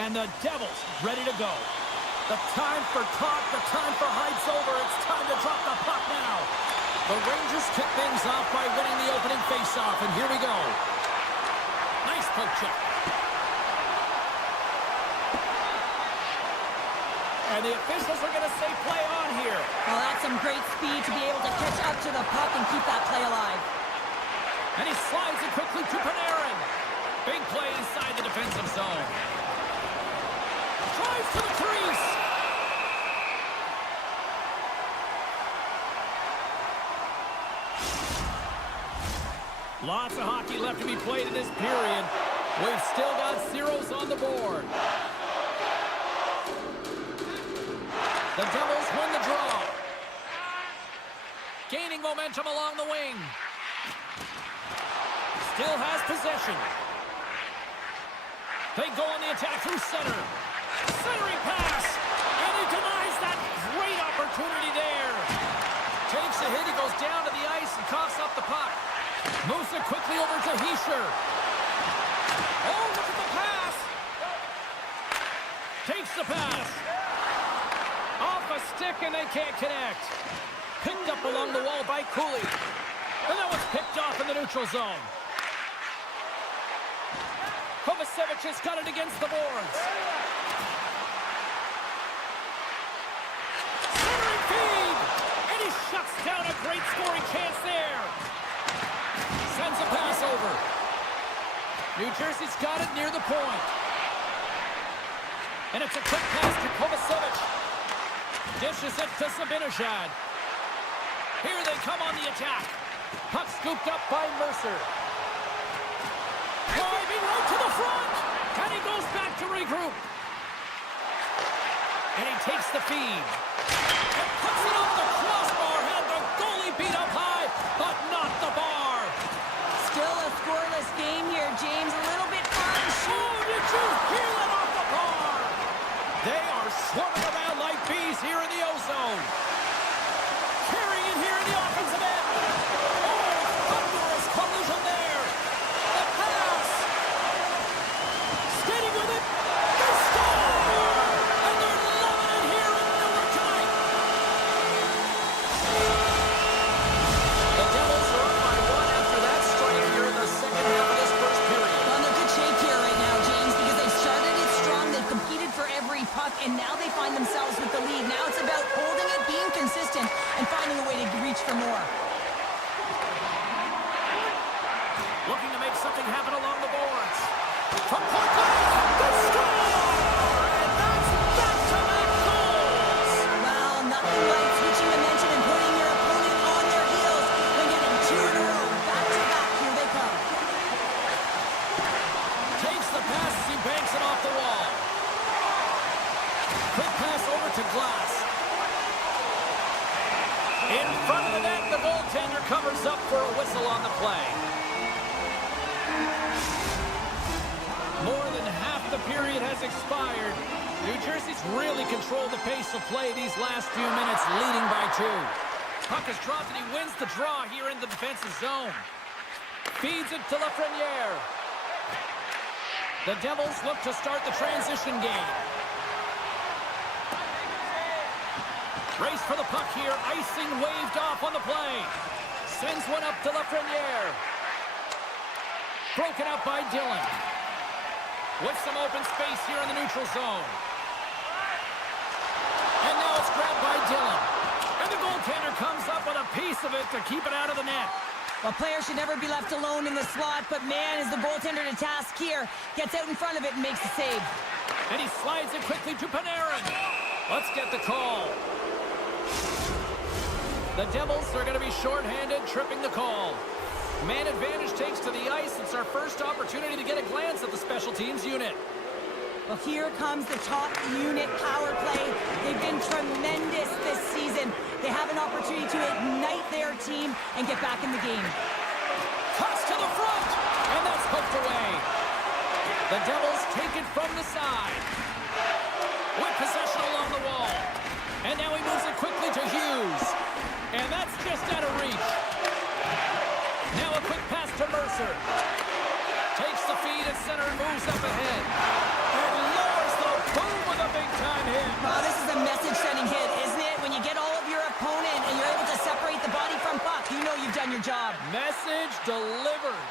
And the Devils ready to go. The time for talk, the time for hype's over. It's time to drop the puck now. The Rangers kick things off by winning the opening faceoff, and here we go. Nice poke check. And the officials are going to say play on here. Well, that's some great speed to be able to catch up to the puck and keep that play alive. And he slides it quickly to Panarin. Big play inside the defensive zone. Drives to the crease. Lots of hockey left to be played in this period. We've still got zeros on the board. The Devils win the draw. Gaining momentum along the wing. Still has possession. They go on the attack through center. Centering pass. And he denies that great opportunity there. Takes a hit. He goes down to the ice and coughs up the puck. Moves it quickly over to Hischier. Oh, look at the pass. Takes the pass. Off a stick and they can't connect. Picked up along the wall by Cooley. And that was picked off in the neutral zone. Kovacevic has got it against the boards. Centering feed! And he shuts down a great scoring chance there. Sends a pass over. New Jersey's got it near the point. And it's a quick pass to Kovacevic. Dishes it to Zibanejad. Here they come on the attack. Puck scooped up by Mercer. Driving right to the front. And he goes back to regroup. And he takes the feed. And puts it off the crossbar. Had the goalie beat up high, but not the bar. Still a scoreless game here, James. A little bit far to shoot. Oh, did you hear that off the bar? They are swarming around like bees here in the ozone. Carrying it here in the offensive end. Oh, thunderous collision there. The pass. Skating with it. They score! And they're loving it here in Miller tonight. The Devils are up by one after that strike here in the second half of this first period. Well, they're good shape here right now, James, because they started it strong. They've competed for every puck, and now they find themselves with the lead. Now it's about holding it, being consistent, and finding a way to reach for more. Looking to make something happen along the boards. From point blank, they score! And that's back-to-back goals! Well, nothing like switching dimension and putting your opponent on their heels and getting two in a row. Back-to-back, here they come. Takes the pass as he banks it off the wall. Quick pass over to Glass. In front of the net, the goaltender covers up for a whistle on the play. More than half the period has expired. New Jersey's really controlled the pace of play these last few minutes, leading by 2. Puck is dropped and he wins the draw here in the defensive zone. Feeds it to Lafreniere. The Devils look to start the transition game. Race for the puck here. Icing waved off on the play. Sends one up to Lafreniere. Broken up by Dillon. With some open space here in the neutral zone. And now it's grabbed by Dillon. And the goaltender comes up with a piece of it to keep it out of the net. A player should never be left alone in the slot, but man, is the goaltender to task here. Gets out in front of it and makes the save. And he slides it quickly to Panarin. Let's get the call. The Devils are going to be shorthanded, tripping the call. Man advantage takes to the ice. It's our first opportunity to get a glance at the special teams unit. Well, here comes the top unit power play. They've been tremendous this season. They have an opportunity to ignite their team and get back in the game. Cuts to the front, and that's hooked away. The Devils take it from the side. With possession along the wall. And now he moves it quickly to Hughes. And that's just out of reach. Now a quick pass to Mercer. Takes the feed at center and moves up ahead. And lowers the boom with a big-time hit. Oh, this is a message-sending hit, isn't it? When you get all of your opponent and you're able to separate the body from puck, you know you've done your job. Message delivered.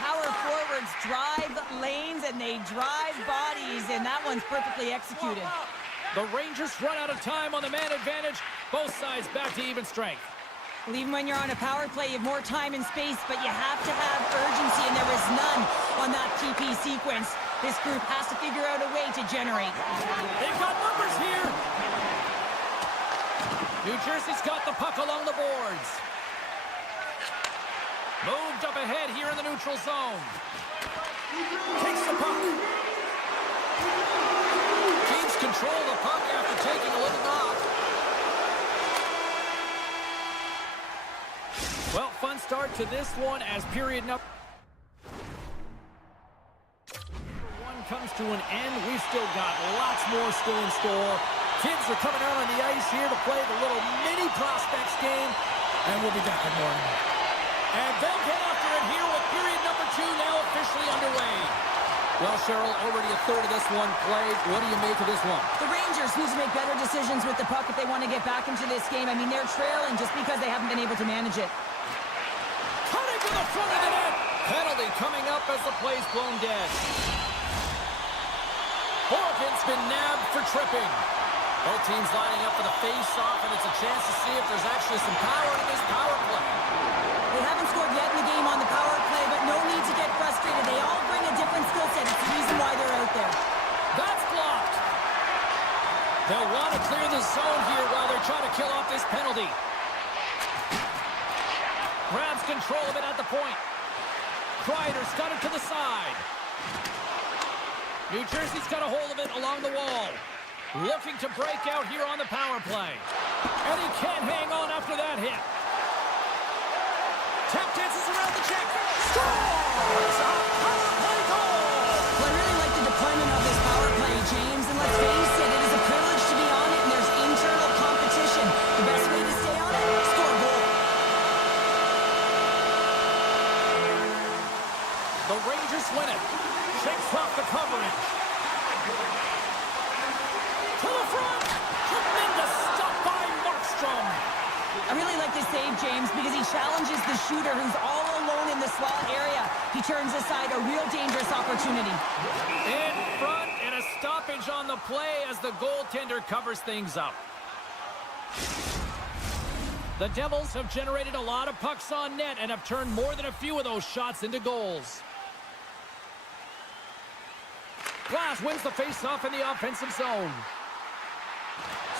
Power forwards drive lanes and they drive bodies, and that one's perfectly executed. The Rangers run out of time on the man advantage. Both sides back to even strength. Well, even when you're on a power play, you have more time and space, but you have to have urgency, and there was none on that PP sequence. This group has to figure out a way to generate. They've got numbers here. New Jersey's got the puck along the boards. Moved up ahead here in the neutral zone. Takes the puck. Keeps control of the puck after taking a little knock. Well, fun start to this one as period number one comes to an end. We've still got lots more still in store. Kids are coming out on the ice here to play the little mini prospects game, and we'll be back in the morning. And they'll get after it here with period number 2 now officially underway. Well, Cheryl, already a third of this one played. What do you make of this one? The Rangers need to make better decisions with the puck if they want to get back into this game. I mean, they're trailing just because they haven't been able to manage it. Cutting to the front of the net. Penalty coming up as the play's blown dead. Horgan's been nabbed for tripping. Both teams lining up for the face-off, and it's a chance to see if there's actually some power in this power play. They haven't scored yet in the game on the power play, but no need to get frustrated. They all bring a different skill set. It's the reason why they're out there. That's blocked. They'll want to clear the zone here while they're trying to kill off this penalty. Grabs control of it at the point. Kreider's got it to the side. New Jersey's got a hold of it along the wall. Looking to break out here on the power play. And he can't hang on after that hit. Tap dances around the check. Scores! A power play goal! Well, I really like the deployment of this power play, James. And let's face it, it is a privilege to be on it, and there's internal competition. The best way to stay on it, score a goal. The Rangers win it. Shakes off the coverage. To the front. Tremendous stop by Markstrom. I really like this save, James, because he challenges the shooter who's all alone in the slot area. He turns aside a real dangerous opportunity. In front, and a stoppage on the play as the goaltender covers things up. The Devils have generated a lot of pucks on net and have turned more than a few of those shots into goals. Glass wins the face-off in the offensive zone.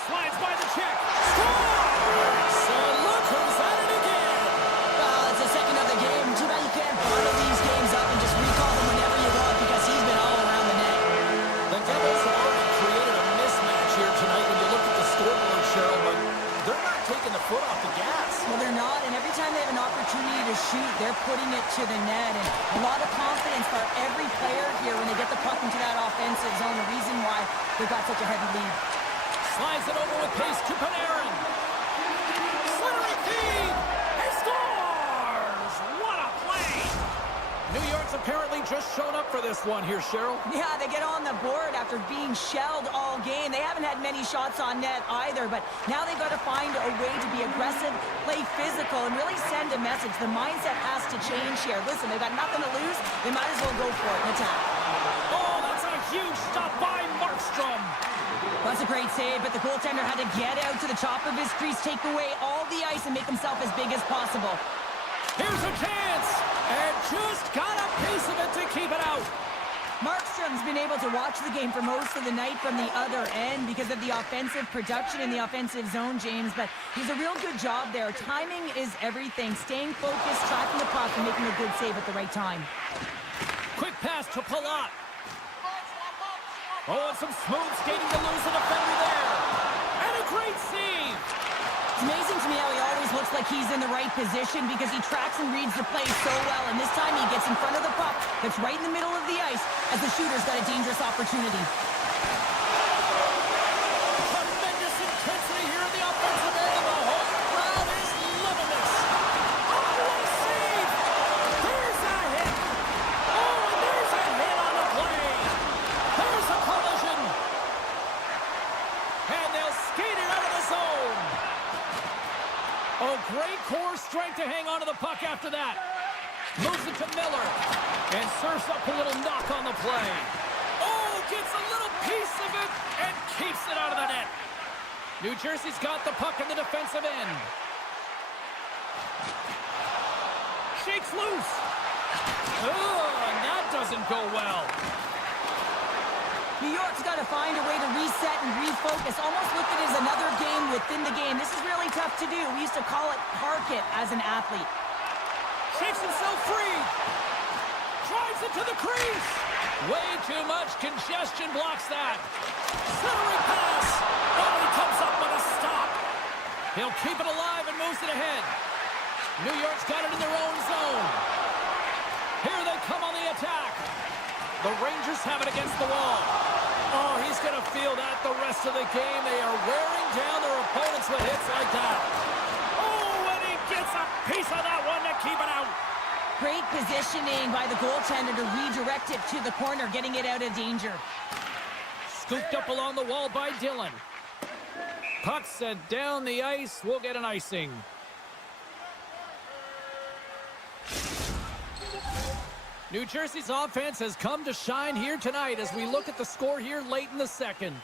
Slides by the check. Scores! So look who's at it again. Well, it's the second of the game. Too bad you can't bottle these games up and just recall them whenever you want because he's been all around the net. The Devils have already created a mismatch here tonight when you look at the scoreboard, Cheryl, but they're not taking the foot off the gas. Well, they're not, and every time they have an opportunity to shoot, they're putting it to the net, and a lot of confidence for every player here when they get the puck into that offensive zone, the reason why they've got such a heavy lead. Slides it over with pace to Panarin. Slithering feed. He scores! What a play! New York's apparently just shown up for this one here, Cheryl. Yeah, they get on the board after being shelled all game. They haven't had many shots on net either, but now they've got to find a way to be aggressive, play physical, and really send a message. The mindset has to change here. Listen, they've got nothing to lose. They might as well go for it and attack. Oh, that's a huge stop by Markstrom. Well, that's a great save, but the goaltender had to get out to the top of his crease, take away all the ice, and make himself as big as possible. Here's a chance, and just got a piece of it to keep it out. Markstrom's been able to watch the game for most of the night from the other end because of the offensive production in the offensive zone, James, but he's a real good job there. Timing is everything. Staying focused, tracking the puck, and making a good save at the right time. Quick pass to Palat. Oh, and some smooth skating to lose the defender there. And a great save. It's amazing to me how he always looks like he's in the right position because he tracks and reads the play so well. And this time he gets in front of the puck that's right in the middle of the ice as the shooter's got a dangerous opportunity. Tremendous intensity here in the offensive end, and the whole crowd is loving this. Oh, what a save! There's a hit. Oh, and there's a hit on the play. There's a collision. And they'll skate it out of the zone. Oh, great core strength to hang on to the puck after that. Moves it to Miller. And serves up a little knock on the play. Oh, gets a little piece of it and keeps it out of the net. New Jersey's got the puck in the defensive end. Shakes loose. Oh, and that doesn't go well. New York's got to find a way to reset and refocus. Almost look at it as another game within the game. This is really tough to do. We used to call it park it as an athlete. Shakes himself free. Drives it to the crease. Way too much congestion blocks that. Centering pass. Oh, he comes up with a stop. He'll keep it alive and moves it ahead. New York's got it in their own zone. Here they come on the attack. The Rangers have it against the wall. Oh, he's going to feel that the rest of the game. They are wearing down their opponents with hits like that. Oh, and he gets a piece of that one to keep it out. Great positioning by the goaltender to redirect it to the corner, getting it out of danger. Scooped up along the wall by Dillon. Puck sent down the ice. We'll get an icing. New Jersey's offense has come to shine here tonight as we look at the score here late in the second.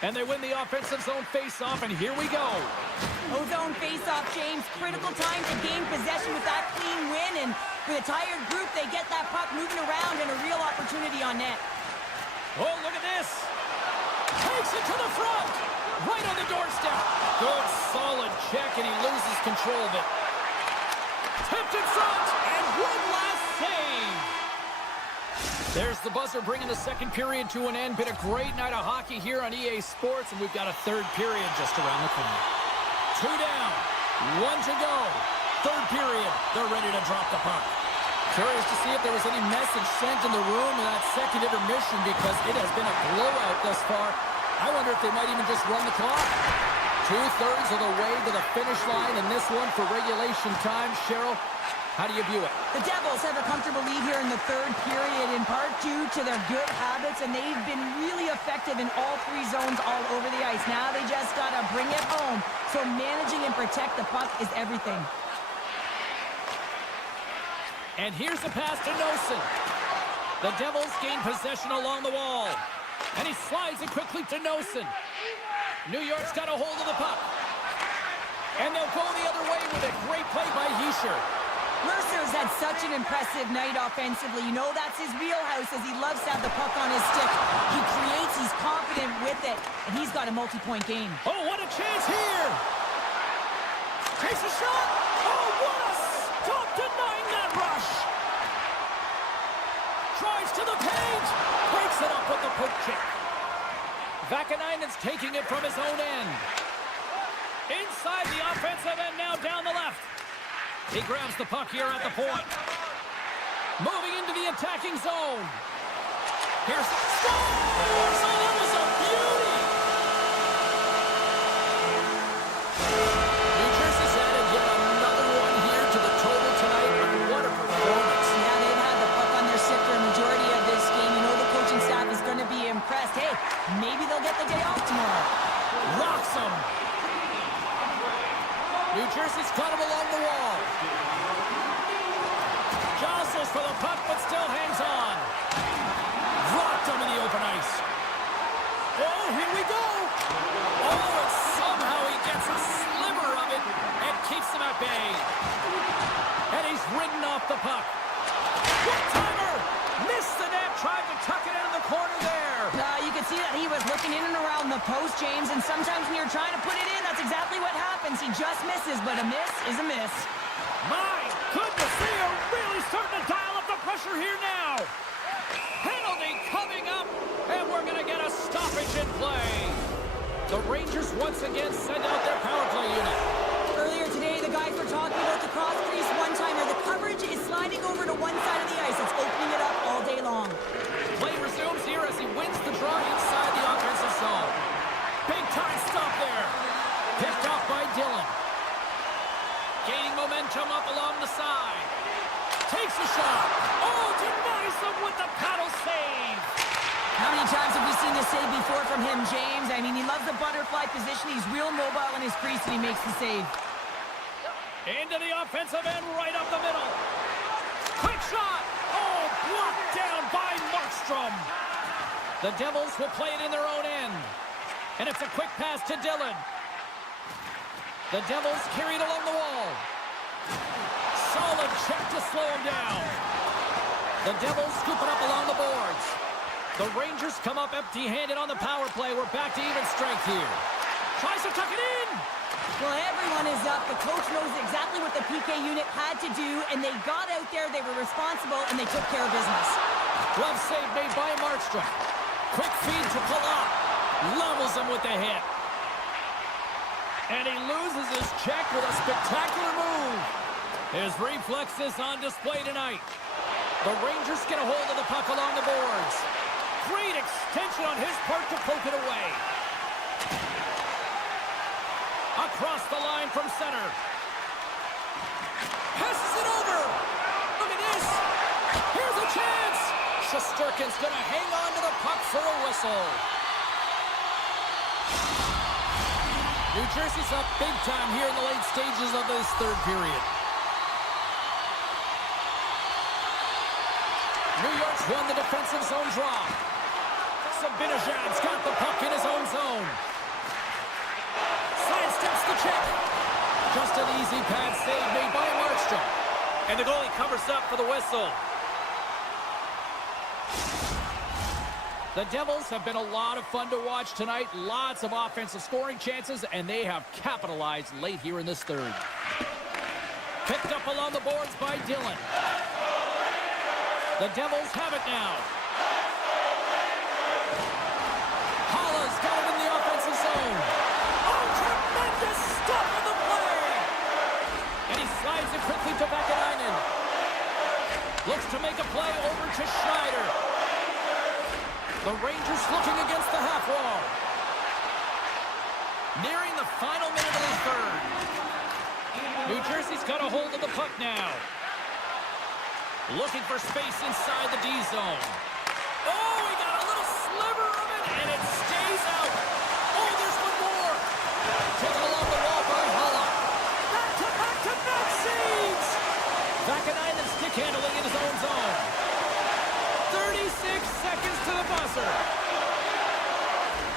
And they win the offensive zone face-off, and here we go. O-zone face-off, James. Critical time to gain possession with that clean win, and with a tired group, they get that puck moving around and a real opportunity on net. Oh, look at this. Takes it to the front. Right on the doorstep. Good, solid check, and he loses control of it. Tipped in front, and one last save. There's the buzzer bringing the second period to an end. Been a great night of hockey here on EA Sports, and we've got a third period just around the corner. 2 down, 1 to go. Third period, they're ready to drop the puck. Curious to see if there was any message sent in the room in that second intermission because it has been a blowout thus far. I wonder if they might even just run the clock. 2/3 of the way to the finish line in this one for regulation time. Cheryl, how do you view it? The Devils have a comfortable lead here in the third period, in part due to their good habits, and they've been really effective in all three zones all over the ice. Now they just got to bring it home. So managing and protect the puck is everything. And here's a pass to Nosen. The Devils gain possession along the wall. And he slides it quickly to Nosen. New York's got a hold of the puck. And they'll go the other way with it. Great play by Hischier. Mercer's had such an impressive night offensively. You know that's his wheelhouse as he loves to have the puck on his stick. He creates, he's confident with it, and he's got a multi-point game. Oh, what a chance here. Takes a shot. Oh, what a stop denying that rush. Drives to the paint. Breaks it up with the poke check. Vakanainen's taking it from his own end. Inside the offensive end, now down the left. He grabs the puck here at the point. Moving into the attacking zone. Here's the score! So that was a beauty! New Jersey's added yet another one here to the total tonight. What a performance. Yeah, they've had the puck on their stick for a majority of this game. You know the coaching staff is going to be impressed. Hey, maybe they'll get the day off tomorrow. Rocks him. New Jersey's got him along the wall. Jostles for the puck, but still hangs on. Rocked him in the open ice. Oh, here we go. Oh, and somehow he gets a sliver of it and keeps him at bay. And he's ridden the puck. One-timer! Missed the net, tried to tuck it into the corner there. You can see that he was looking in and around the post, James, and sometimes when you're trying to put it in, that's exactly what happens. He just misses, but a miss is a miss. My goodness, they are really starting to dial up the pressure here now. Penalty coming up, and we're going to get a stoppage in play. The Rangers once again send out their power play unit. Earlier today, the guys were talking about the cross-crease one-timer. The coverage is sliding over to one side of the ice. It's opening it up all day long. Play resumes here as he wins the draw inside the offensive zone. Big-time stop there. Picked off by Dillon. Gaining momentum up along the side. Takes a shot. Oh, denies them with the paddle save. How many times have we seen this save before from him, James? I mean, he loves the butterfly position. He's real mobile in his crease, and he makes the save. Into the offensive end, right up the middle. Quick shot. Oh, blocked down by Markstrom. The Devils will play it in their own end. And it's a quick pass to Dillon. The Devils carried along the wall. Solid check to slow him down. The Devils scoop it up along the boards. The Rangers come up empty-handed on the power play. We're back to even strength here. Tries to tuck it in. Well, everyone is up. The coach knows exactly what the PK unit had to do, and they got out there, they were responsible, and they took care of business. Glove save made by Markstrom. Quick feed to Palat. Levels him with the hit. And he loses his check with a spectacular move. His reflexes on display tonight. The Rangers get a hold of the puck along the boards. Great extension on his part to poke it away. Across the line from center. Passes it over. Look at this. Here's a chance. Shesterkin's going to hang on to the puck for a whistle. New Jersey's up big time here in the late stages of this third period. New York's won the defensive zone draw. Sabinajad's got the puck in his own zone. Sidesteps the check. Just an easy pad save made by Markstrom. And the goalie covers up for the whistle. The Devils have been a lot of fun to watch tonight. Lots of offensive scoring chances, and they have capitalized late here in this third. Picked up along the boards by Dillon. The Devils have it now. Holla's got it in the offensive zone. Oh, tremendous stop of the play! And he slides it quickly to Vakanainen. Looks to make a play over to Schneider. The Rangers looking against the half wall. Nearing the final minute of the third. New Jersey's got a hold of the puck now. Looking for space inside the D zone. Oh, he got a little sliver of it, and it stays out. Oh, there's one more. Taken along the wall by Holla. Back-to-back saves. Vakanainen stick handling in his own zone. 36 seconds to the buzzer.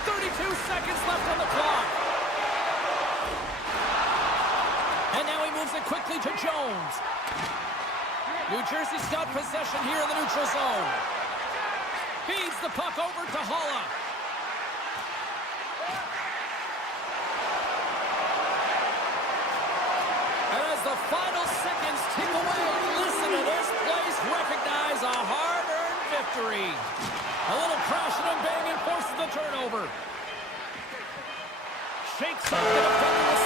32 seconds left on the clock. And now he moves it quickly to Jones. New Jersey's got possession here in the neutral zone. Feeds the puck over to Holla. And as the final seconds tick away, listen to this place recognize a hard-earned victory. A little crashing and banging forces the turnover. Shakes off the defender with